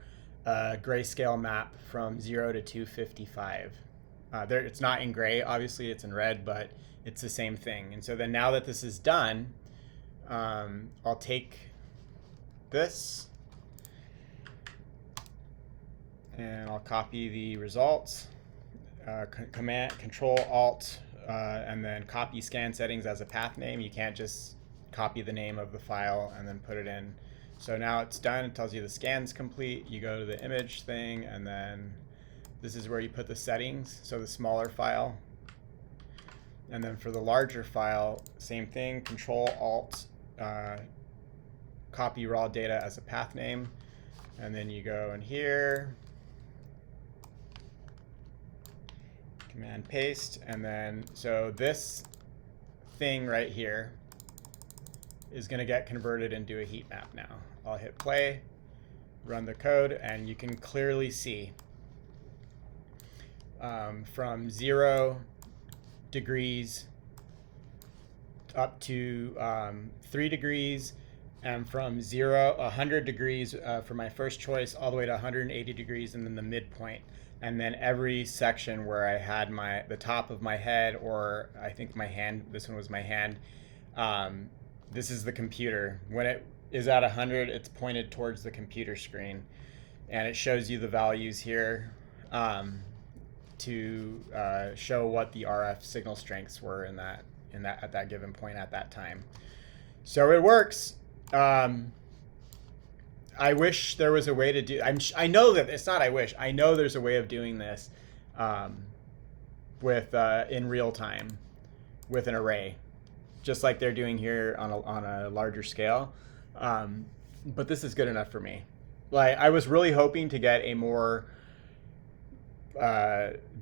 a grayscale map from 0 to 255. It's not in gray, obviously it's in red, but it's the same thing. And so then now that this is done, I'll take this and I'll copy the results, Control Alt, and then copy scan settings as a path name. You can't just copy the name of the file and then put it in. So now it's done. It tells you the scan's complete. You go to the image thing, and then this is where you put the settings. So the smaller file. And then for the larger file, same thing, Control Alt, copy raw data as a path name. And then you go in here, Command paste, and then so this thing right here is going to get converted into a heat map now. I'll hit play, run the code, and you can clearly see from 0 degrees up to 3 degrees, and from 100 degrees for my first choice all the way to 180 degrees, and then the midpoint. And then every section where I had the top of my head, or I think my hand, this one was my hand, this is the computer. When it is at 100, it's pointed towards the computer screen, and it shows you the values here to show what the RF signal strengths were at that given point at that time. So it works. I wish there was a way to do. I know that it's not. I wish. I know there's a way of doing this with in real time with an array, just like they're doing here on a larger scale. But this is good enough for me. Like, I was really hoping to get a more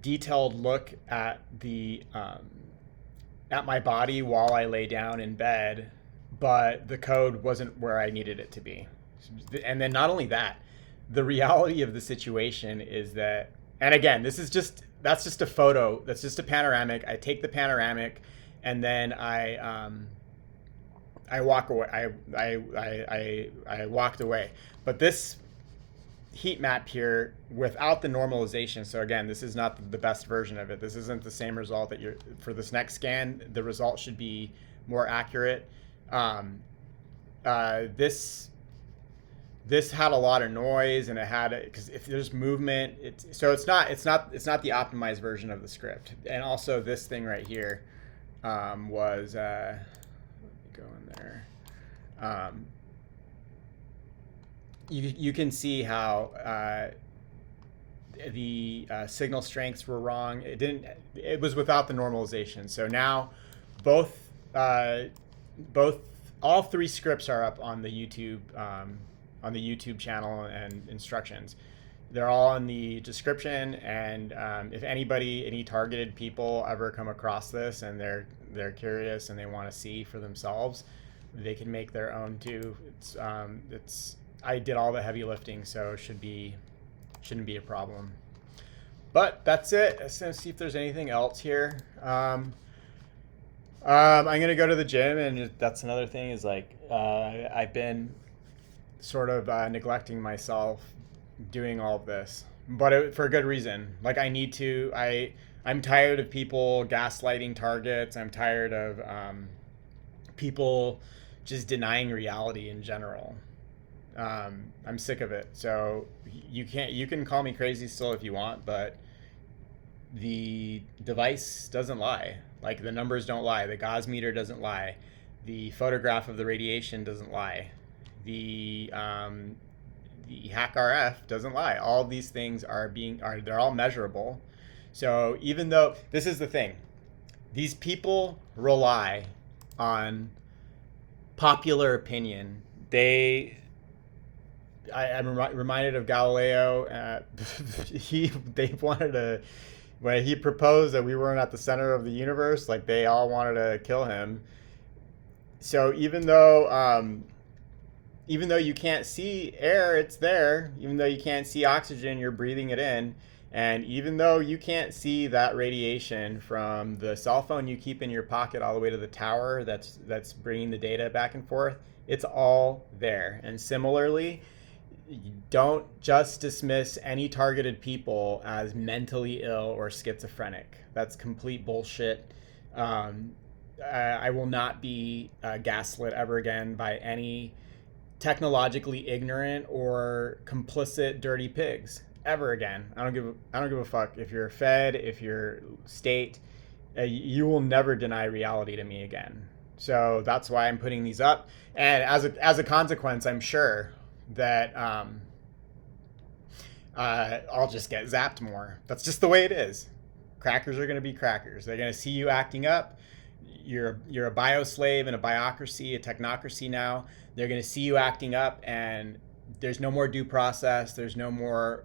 detailed look at at my body while I lay down in bed, but the code wasn't where I needed it to be. And then not only that, the reality of the situation is that, and again, this is just that's just a photo. That's just a panoramic. I take the panoramic, and then I walk away. I walked away. But this heat map here without the normalization. So again, this is not the best version of it. This isn't the same result that you're for this next scan. The result should be more accurate. This had a lot of noise, and it had, because if there's movement, it's not the optimized version of the script. And also this thing right here was let me go in there. You can see how the signal strengths were wrong. It was without the normalization. So now both all three scripts are up on the YouTube channel and instructions. They're all in the description, and if any targeted people ever come across this and they're curious and they want to see for themselves, they can make their own too. I did all the heavy lifting, so it shouldn't be a problem. But that's it. Let's see if there's anything else here. I'm gonna go to the gym, and that's another thing. Is like I've been sort of neglecting myself doing all of this, but for a good reason. Like I need to. I'm tired of people gaslighting targets. I'm tired of people just denying reality in general. I'm sick of it. So you can call me crazy still if you want, but the device doesn't lie. Like the numbers don't lie. The Gauss meter doesn't lie. The photograph of the radiation doesn't lie. The hack RF doesn't lie. All these things they're all measurable. So even though this is the thing, these people rely on popular opinion. I'm reminded of Galileo. They wanted to, when he proposed that we weren't at the center of the universe, like they all wanted to kill him. So even though you can't see air, it's there. Even though you can't see oxygen, you're breathing it in. And even though you can't see that radiation from the cell phone you keep in your pocket all the way to the tower that's bringing the data back and forth, it's all there. And similarly, don't just dismiss any targeted people as mentally ill or schizophrenic. That's complete bullshit. I will not be gaslit ever again by any technologically ignorant or complicit dirty pigs ever again. I don't give a fuck if you're Fed, if you're state. You will never deny reality to me again. So that's why I'm putting these up. And as a consequence, I'm sure that I'll just get zapped more. That's just the way it is. Crackers are going to be crackers. They're going to see you acting up. You're a bioslave in a biocracy, a technocracy now. They're going to see you acting up, and there's no more due process. There's no more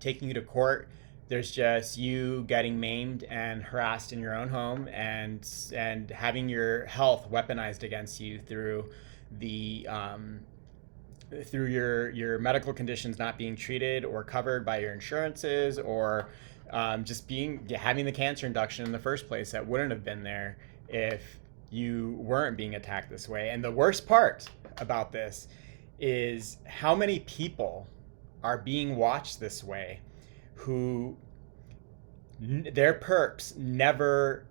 taking you to court. There's just you getting maimed and harassed in your own home, and having your health weaponized against you through your medical conditions not being treated or covered by your insurances, or just having the cancer induction in the first place that wouldn't have been there if you weren't being attacked this way. And the worst part about this is how many people are being watched this way who their perps never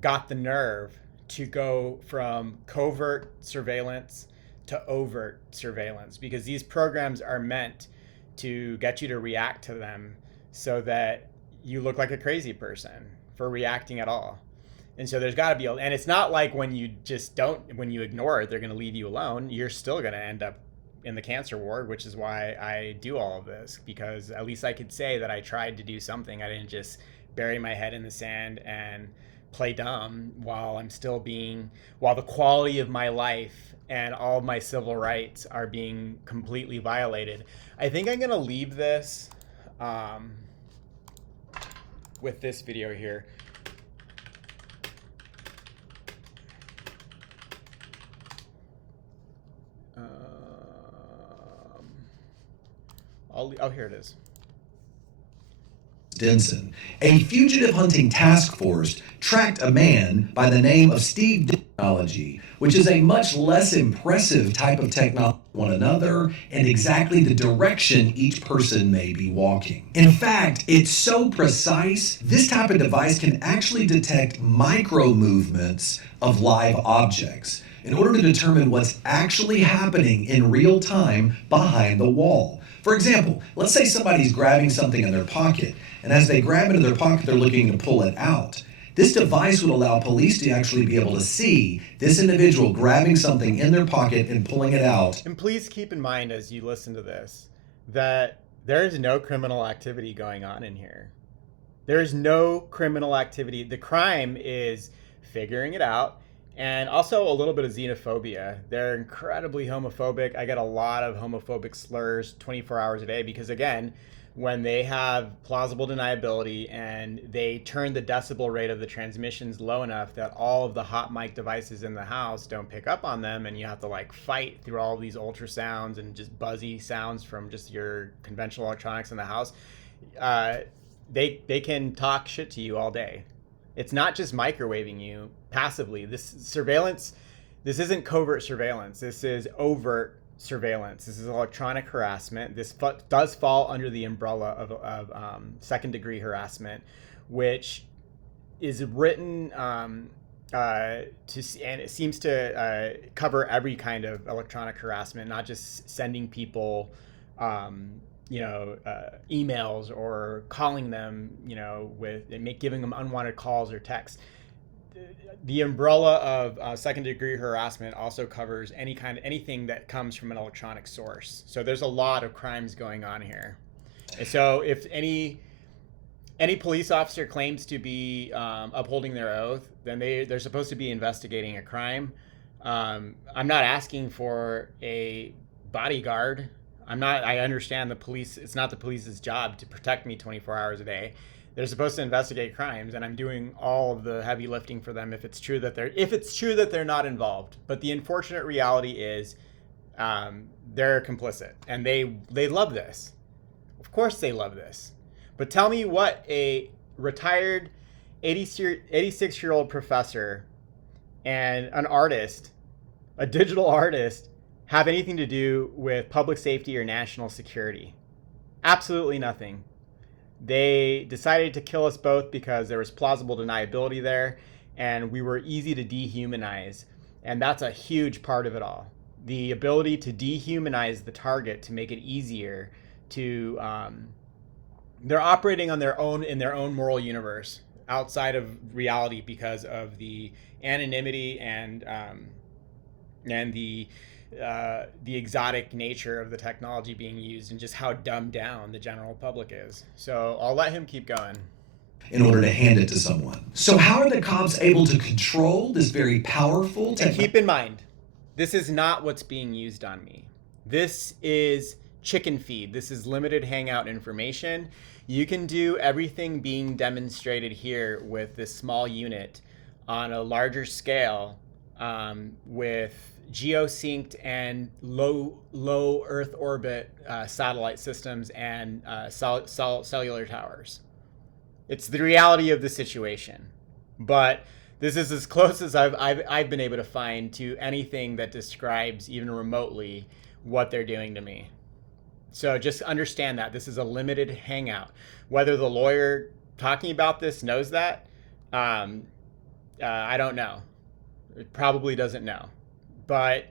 got the nerve to go from covert surveillance to overt surveillance, because these programs are meant to get you to react to them so that you look like a crazy person for reacting at all. And so there's got to be, and it's not like when you ignore it, they're going to leave you alone. You're still going to end up in the cancer ward, which is why I do all of this, because at least I could say that I tried to do something. I didn't just bury my head in the sand and play dumb while the quality of my life and all of my civil rights are being completely violated. I think I'm going to leave this with this video here. Here it is. Denson, a fugitive hunting task force tracked a man by the name of Steve Technology, which is a much less impressive type of technology one another and exactly the direction each person may be walking. In fact, it's so precise, this type of device can actually detect micro movements of live objects in order to determine what's actually happening in real time behind the wall. For example, let's say somebody's grabbing something in their pocket, and as they grab it in their pocket, they're looking to pull it out. This device would allow police to actually be able to see this individual grabbing something in their pocket and pulling it out. And please keep in mind as you listen to this that there is no criminal activity going on in here. There is no criminal activity. The crime is figuring it out, and also a little bit of xenophobia. They're incredibly homophobic. I get a lot of homophobic slurs 24 hours a day because, again, when they have plausible deniability and they turn the decibel rate of the transmissions low enough that all of the hot mic devices in the house don't pick up on them, and you have to like fight through all of these ultrasounds and just buzzy sounds from just your conventional electronics in the house, they can talk shit to you all day. It's not just microwaving you passively. This surveillance, this isn't covert surveillance. This is overt surveillance. This is electronic harassment. This does fall under the umbrella of second degree harassment, which is written and it seems to cover every kind of electronic harassment, not just sending people emails or calling them, giving them unwanted calls or texts. The umbrella of second degree harassment also covers anything that comes from an electronic source. So there's a lot of crimes going on here. And so if any police officer claims to be upholding their oath, then they're supposed to be investigating a crime. I'm not asking for a bodyguard. I understand the police, it's not the police's job to protect me 24 hours a day. They're supposed to investigate crimes, and I'm doing all of the heavy lifting for them if it's true that they're not involved. But the unfortunate reality is they're complicit, and they love this. Of course they love this. But tell me what a retired 86-year-old professor and an artist, a digital artist, have anything to do with public safety or national security. Absolutely nothing. They decided to kill us both because there was plausible deniability there, and we were easy to dehumanize. And that's a huge part of it all. The ability to dehumanize the target to make it easier to... they're operating on in their own moral universe outside of reality because of the anonymity and the exotic nature of the technology being used and just how dumbed down the general public is. So I'll let him keep going. In order to hand it to someone. So how are the cops able to control this very powerful technology? And keep in mind, this is not what's being used on me. This is chicken feed. This is limited hangout information. You can do everything being demonstrated here with this small unit on a larger scale with geosynced and low Earth orbit satellite systems and cellular towers. It's the reality of the situation, but this is as close as I've been able to find to anything that describes even remotely what they're doing to me. So just understand that this is a limited hangout. Whether the lawyer talking about this knows that, I don't know. It probably doesn't know. But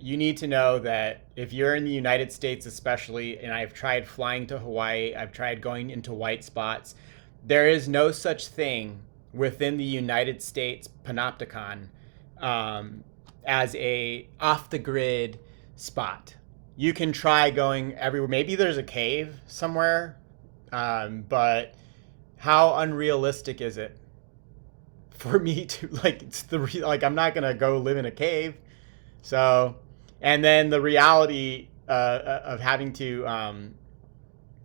you need to know that if you're in the United States especially, and I've tried flying to Hawaii, I've tried going into white spots, there is no such thing within the United States panopticon as a off-the-grid spot. You can try going everywhere. Maybe there's a cave somewhere, but how unrealistic is it for me to I'm not gonna go live in a cave. So, and then the reality of having to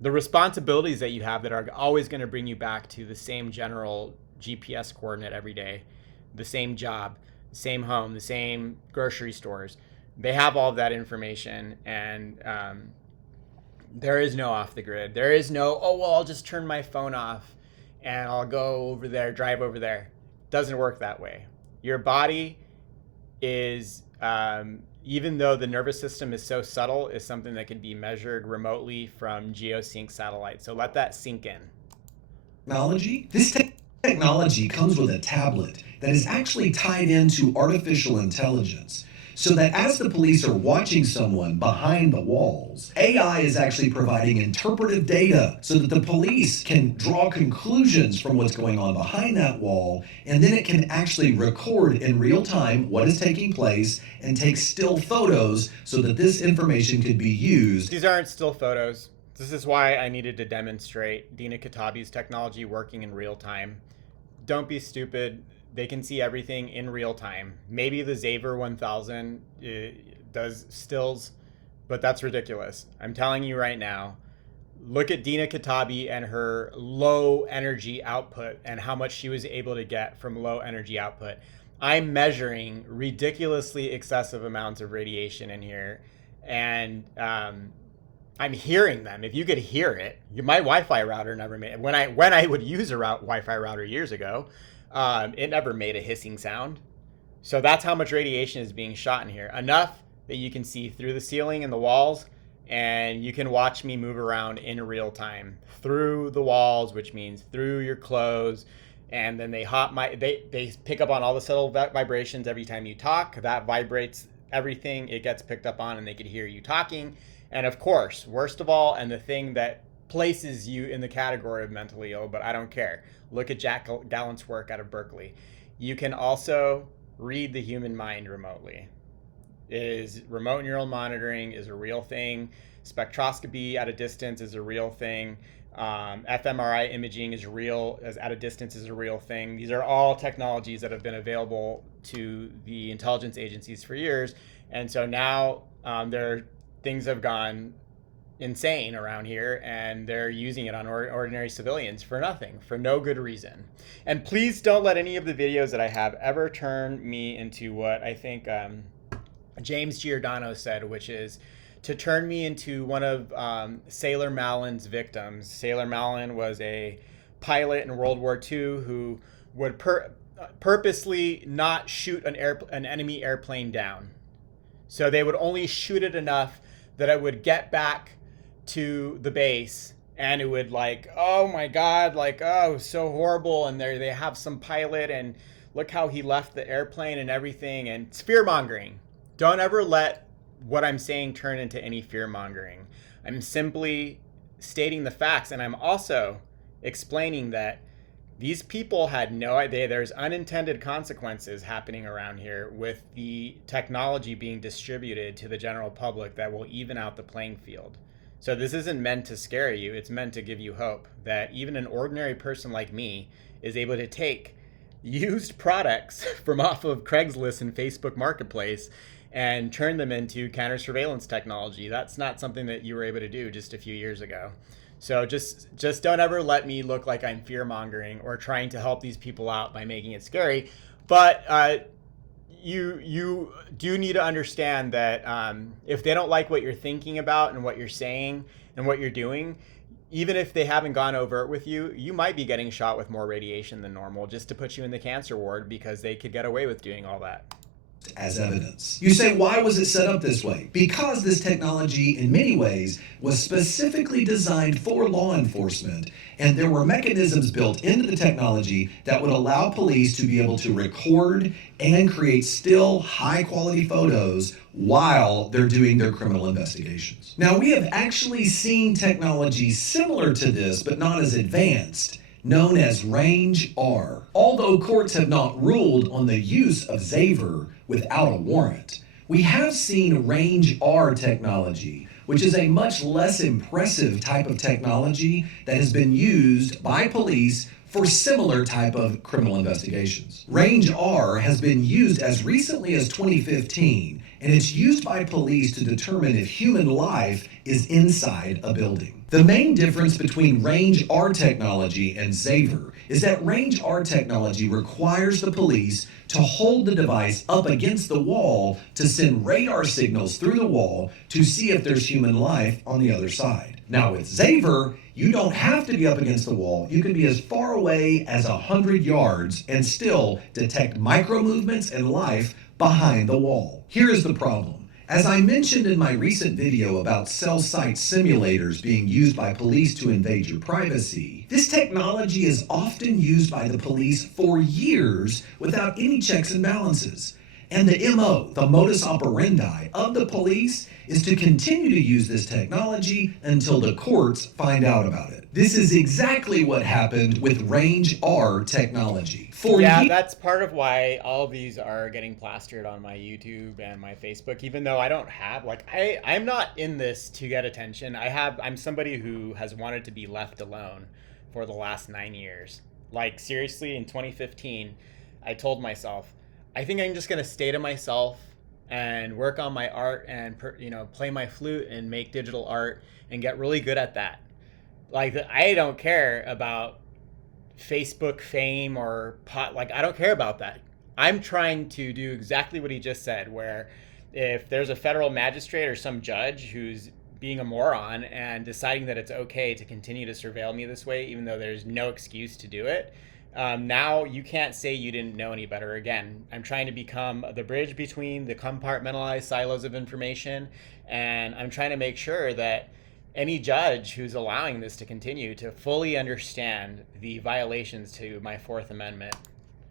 the responsibilities that you have that are always going to bring you back to the same general GPS coordinate every day, the same job, the same home, the same grocery stores. They have all of that information, and There is no off the grid. There is no, oh, well, I'll just turn my phone off and I'll go over there, drive over there. Doesn't work that way. Your body is, even though the nervous system is so subtle, is something that can be measured remotely from geosync satellites. So let that sink in. Technology? This technology comes with a tablet that is actually tied into artificial intelligence. So that as the police are watching someone behind the walls, AI is actually providing interpretive data so that the police can draw conclusions from what's going on behind that wall, and then it can actually record in real time what is taking place and take still photos so that this information could be used. These aren't still photos. This is why I needed to demonstrate Dina Katabi's technology working in real time. Don't be stupid. They can see everything in real time. Maybe the Xaver 1000 does stills, but that's ridiculous. I'm telling you right now, look at Dina Katabi and her low energy output and how much she was able to get from low energy output. I'm measuring ridiculously excessive amounts of radiation in here, and I'm hearing them. If you could hear it, my Wi-Fi router never made it. When I would use a Wi-Fi router years ago, it never made a hissing sound. So that's how much radiation is being shot in here. Enough that you can see through the ceiling and the walls, and you can watch me move around in real time through the walls, which means through your clothes. And then they pick up on all the subtle vibrations every time you talk. That vibrates everything. It gets picked up on, and they can hear you talking. And of course, worst of all, and the thing that places you in the category of mentally ill, but I don't care. Look at Jack Gallant's work out of Berkeley. You can also read the human mind remotely. Remote neural monitoring is a real thing. Spectroscopy at a distance is a real thing. fMRI imaging is real, as at a distance is a real thing. These are all technologies that have been available to the intelligence agencies for years. And so now things have gone insane around here, and they're using it on ordinary civilians for nothing, for no good reason. And please don't let any of the videos that I have ever turn me into what I think James Giordano said, which is to turn me into one of Sailor Malin's victims. Sailor Malin was a pilot in World War II who would purposely not shoot an enemy airplane down. So they would only shoot it enough that it would get back to the base, and it would oh my God, oh, so horrible. And they have some pilot, and look how he left the airplane and everything, and it's fear mongering. Don't ever let what I'm saying turn into any fear mongering. I'm simply stating the facts, and I'm also explaining that these people had no idea there's unintended consequences happening around here with the technology being distributed to the general public that will even out the playing field. So this isn't meant to scare you. It's meant to give you hope that even an ordinary person like me is able to take used products from off of Craigslist and Facebook Marketplace and turn them into counter surveillance technology. That's not something that you were able to do just a few years ago. So just don't ever let me look like I'm fear mongering or trying to help these people out by making it scary. But you do need to understand that if they don't like what you're thinking about and what you're saying and what you're doing, even if they haven't gone overt with you, you might be getting shot with more radiation than normal just to put you in the cancer ward because they could get away with doing all that. As evidence. You say, why was it set up this way? Because this technology, in many ways, was specifically designed for law enforcement, and there were mechanisms built into the technology that would allow police to be able to record and create still high-quality photos while they're doing their criminal investigations. Now, we have actually seen technology similar to this, but not as advanced, known as Range R. Although courts have not ruled on the use of Xaver without a warrant, we have seen Range R technology, which is a much less impressive type of technology that has been used by police for similar type of criminal investigations. Range R has been used as recently as 2015, and it's used by police to determine if human life is inside a building. The main difference between Range R technology and Xaver is that Range R technology requires the police to hold the device up against the wall to send radar signals through the wall to see if there's human life on the other side. Now with Xaver, you don't have to be up against the wall. You can be as far away as 100 yards and still detect micro movements and life behind the wall. Here is the problem. As I mentioned in my recent video about cell site simulators being used by police to invade your privacy, this technology is often used by the police for years without any checks and balances. And the MO, the modus operandi of the police, is to continue to use this technology until the courts find out about it. This is exactly what happened with Range R technology. That's part of why all these are getting plastered on my YouTube and my Facebook, even though I don't have, I'm not in this to get attention. I'm somebody who has wanted to be left alone for the last 9 years. Like, seriously, in 2015, I told myself, I think I'm just going to stay to myself and work on my art and, play my flute and make digital art and get really good at that. Like, I don't care about Facebook fame or I don't care about that. I'm trying to do exactly what he just said, where if there's a federal magistrate or some judge who's being a moron and deciding that it's okay to continue to surveil me this way, even though there's no excuse to do it, now you can't say you didn't know any better. Again, I'm trying to become the bridge between the compartmentalized silos of information, and I'm trying to make sure that any judge who's allowing this to continue to fully understand the violations to my Fourth Amendment.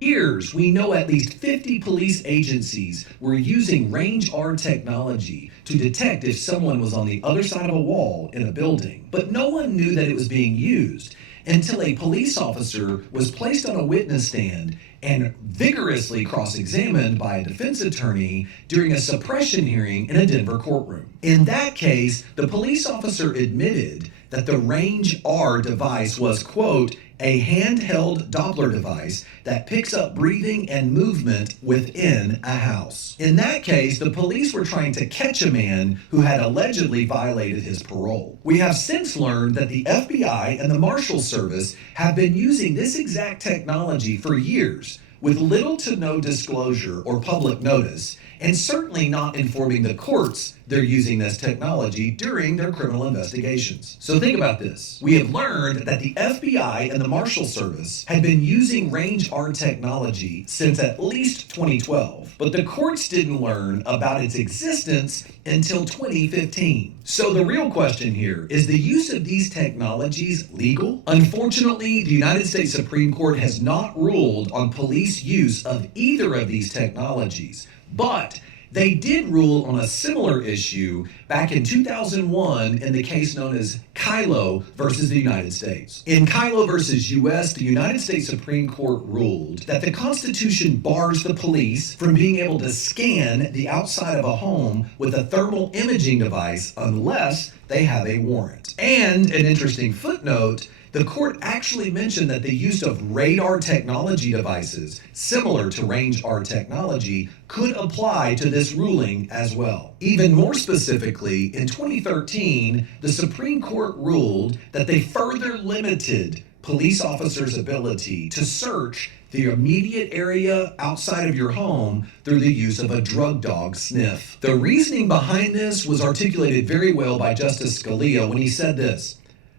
Years, we know at least 50 police agencies were using Range R technology to detect if someone was on the other side of a wall in a building. But no one knew that it was being used until a police officer was placed on a witness stand and vigorously cross-examined by a defense attorney during a suppression hearing in a Denver courtroom. In that case, the police officer admitted that the Range R device was, quote, a handheld Doppler device that picks up breathing and movement within a house. In that case, the police were trying to catch a man who had allegedly violated his parole. We have since learned that the FBI and the Marshal Service have been using this exact technology for years with little to no disclosure or public notice, and certainly not informing the courts they're using this technology during their criminal investigations. So think about this. We have learned that the FBI and the Marshal Service had been using Range R technology since at least 2012, but the courts didn't learn about its existence until 2015. So the real question here is the use of these technologies legal? Unfortunately, the United States Supreme Court has not ruled on police use of either of these technologies, but they did rule on a similar issue back in 2001 in the case known as Kylo versus the United States. In Kylo versus US, the United States Supreme Court ruled that the Constitution bars the police from being able to scan the outside of a home with a thermal imaging device unless they have a warrant. And an interesting footnote, the court actually mentioned that the use of radar technology devices, similar to Range R technology, could apply to this ruling as well. Even more specifically, in 2013, the Supreme Court ruled that they further limited police officers' ability to search the immediate area outside of your home through the use of a drug dog sniff. The reasoning behind this was articulated very well by Justice Scalia when he said this: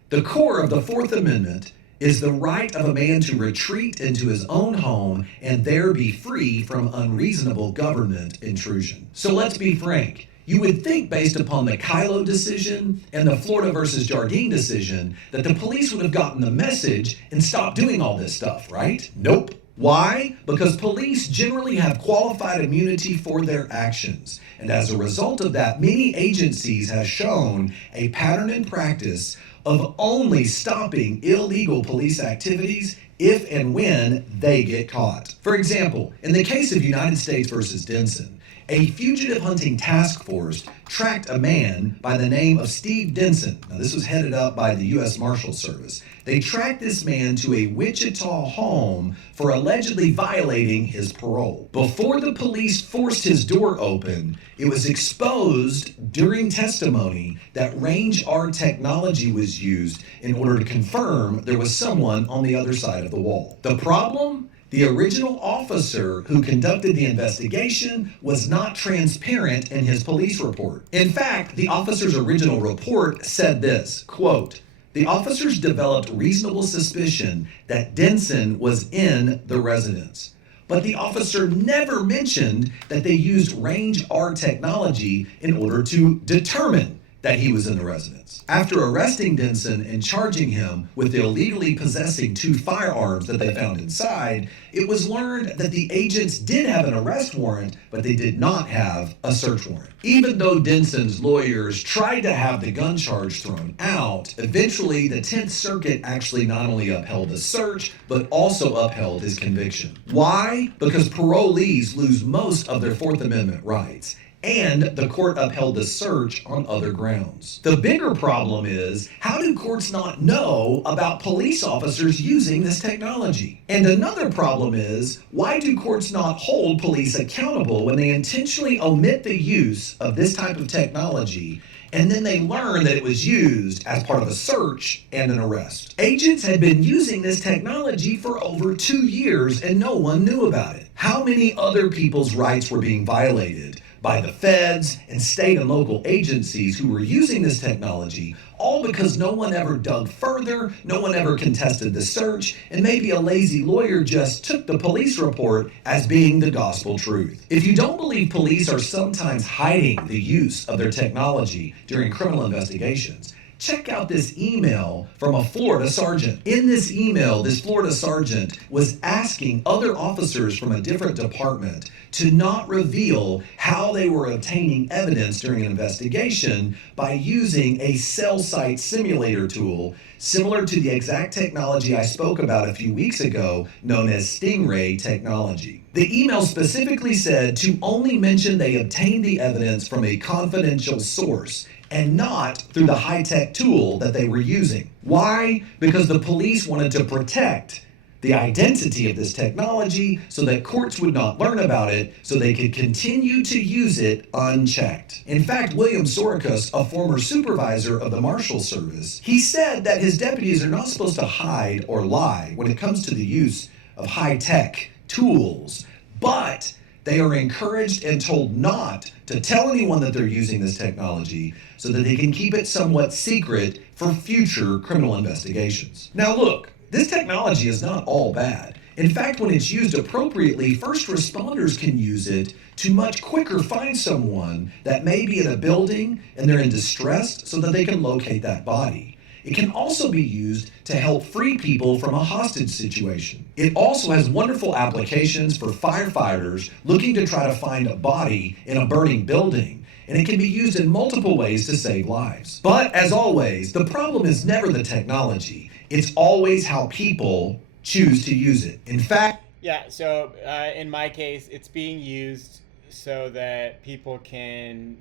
the core of the Fourth Amendment is the right of a man to retreat into his own home and there be free from unreasonable government intrusion. So let's be frank. You would think, based upon the Kylo decision and the Florida versus Jardine decision, that the police would have gotten the message and stopped doing all this stuff, right? Nope. Why? Because police generally have qualified immunity for their actions. And as a result of that, many agencies have shown a pattern and practice of only stopping illegal police activities if and when they get caught. For example, in the case of United States versus Denson, a fugitive hunting task force tracked a man by the name of Steve Denson. Now, this was headed up by the U.S. Marshal Service. They tracked this man to a Wichita home for allegedly violating his parole. Before the police forced his door open, it was exposed during testimony that Range R technology was used in order to confirm there was someone on the other side of the wall. The problem? The original officer who conducted the investigation was not transparent in his police report. In fact, the officer's original report said this, quote, "The officers developed reasonable suspicion that Denson was in the residence." But the officer never mentioned that they used range R technology in order to determine that he was in the residence. After arresting Denson and charging him with illegally possessing 2 firearms that they found inside, it was learned that the agents did have an arrest warrant, but they did not have a search warrant. Even though Denson's lawyers tried to have the gun charge thrown out, eventually the 10th Circuit actually not only upheld the search, but also upheld his conviction. Why? Because parolees lose most of their 4th Amendment rights. And the court upheld the search on other grounds. The bigger problem is, how do courts not know about police officers using this technology? And another problem is, why do courts not hold police accountable when they intentionally omit the use of this type of technology and then they learn that it was used as part of a search and an arrest? Agents had been using this technology for over 2 years and no one knew about it. How many other people's rights were being violated by the feds and state and local agencies who were using this technology, all because no one ever dug further, no one ever contested the search, and maybe a lazy lawyer just took the police report as being the gospel truth. If you don't believe police are sometimes hiding the use of their technology during criminal investigations, check out this email from a Florida sergeant. In this email, this Florida sergeant was asking other officers from a different department to not reveal how they were obtaining evidence during an investigation by using a cell site simulator tool similar to the exact technology I spoke about a few weeks ago, known as Stingray technology. The email specifically said to only mention they obtained the evidence from a confidential source and not through the high-tech tool that they were using. Why? Because the police wanted to protect the identity of this technology so that courts would not learn about it so they could continue to use it unchecked. In fact, William Sorokas, a former supervisor of the Marshal Service, he said that his deputies are not supposed to hide or lie when it comes to the use of high-tech tools, but they are encouraged and told not to tell anyone that they're using this technology so that they can keep it somewhat secret for future criminal investigations. Now look, this technology is not all bad. In fact, when it's used appropriately, first responders can use it to much quicker find someone that may be in a building and they're in distress so that they can locate that body. It can also be used to help free people from a hostage situation. It also has wonderful applications for firefighters looking to try to find a body in a burning building, and it can be used in multiple ways to save lives. But as always, the problem is never the technology. It's always how people choose to use it. In fact, Yeah, so in my case, it's being used so that people can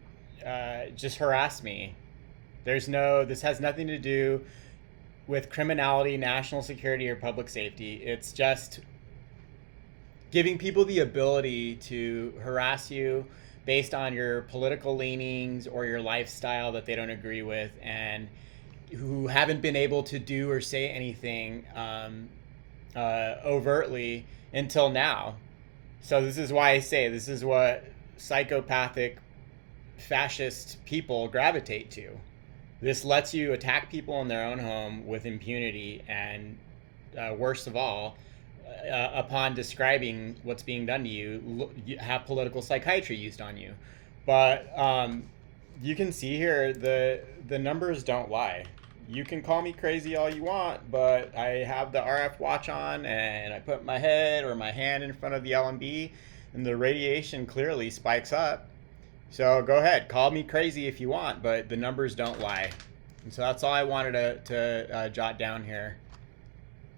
just harass me. This has nothing to do with criminality, national security, or public safety. It's just giving people the ability to harass you based on your political leanings or your lifestyle that they don't agree with, and who haven't been able to do or say anything overtly until now. So this is why I say this is what psychopathic fascist people gravitate to. This lets you attack people in their own home with impunity, and worst of all, upon describing what's being done to you, have political psychiatry used on you. But you can see here the numbers don't lie. You can call me crazy all you want, but I have the RF watch on and I put my head or my hand in front of the LMB and the radiation clearly spikes up. So go ahead, call me crazy if you want, but the numbers don't lie. And so that's all I wanted to jot down here.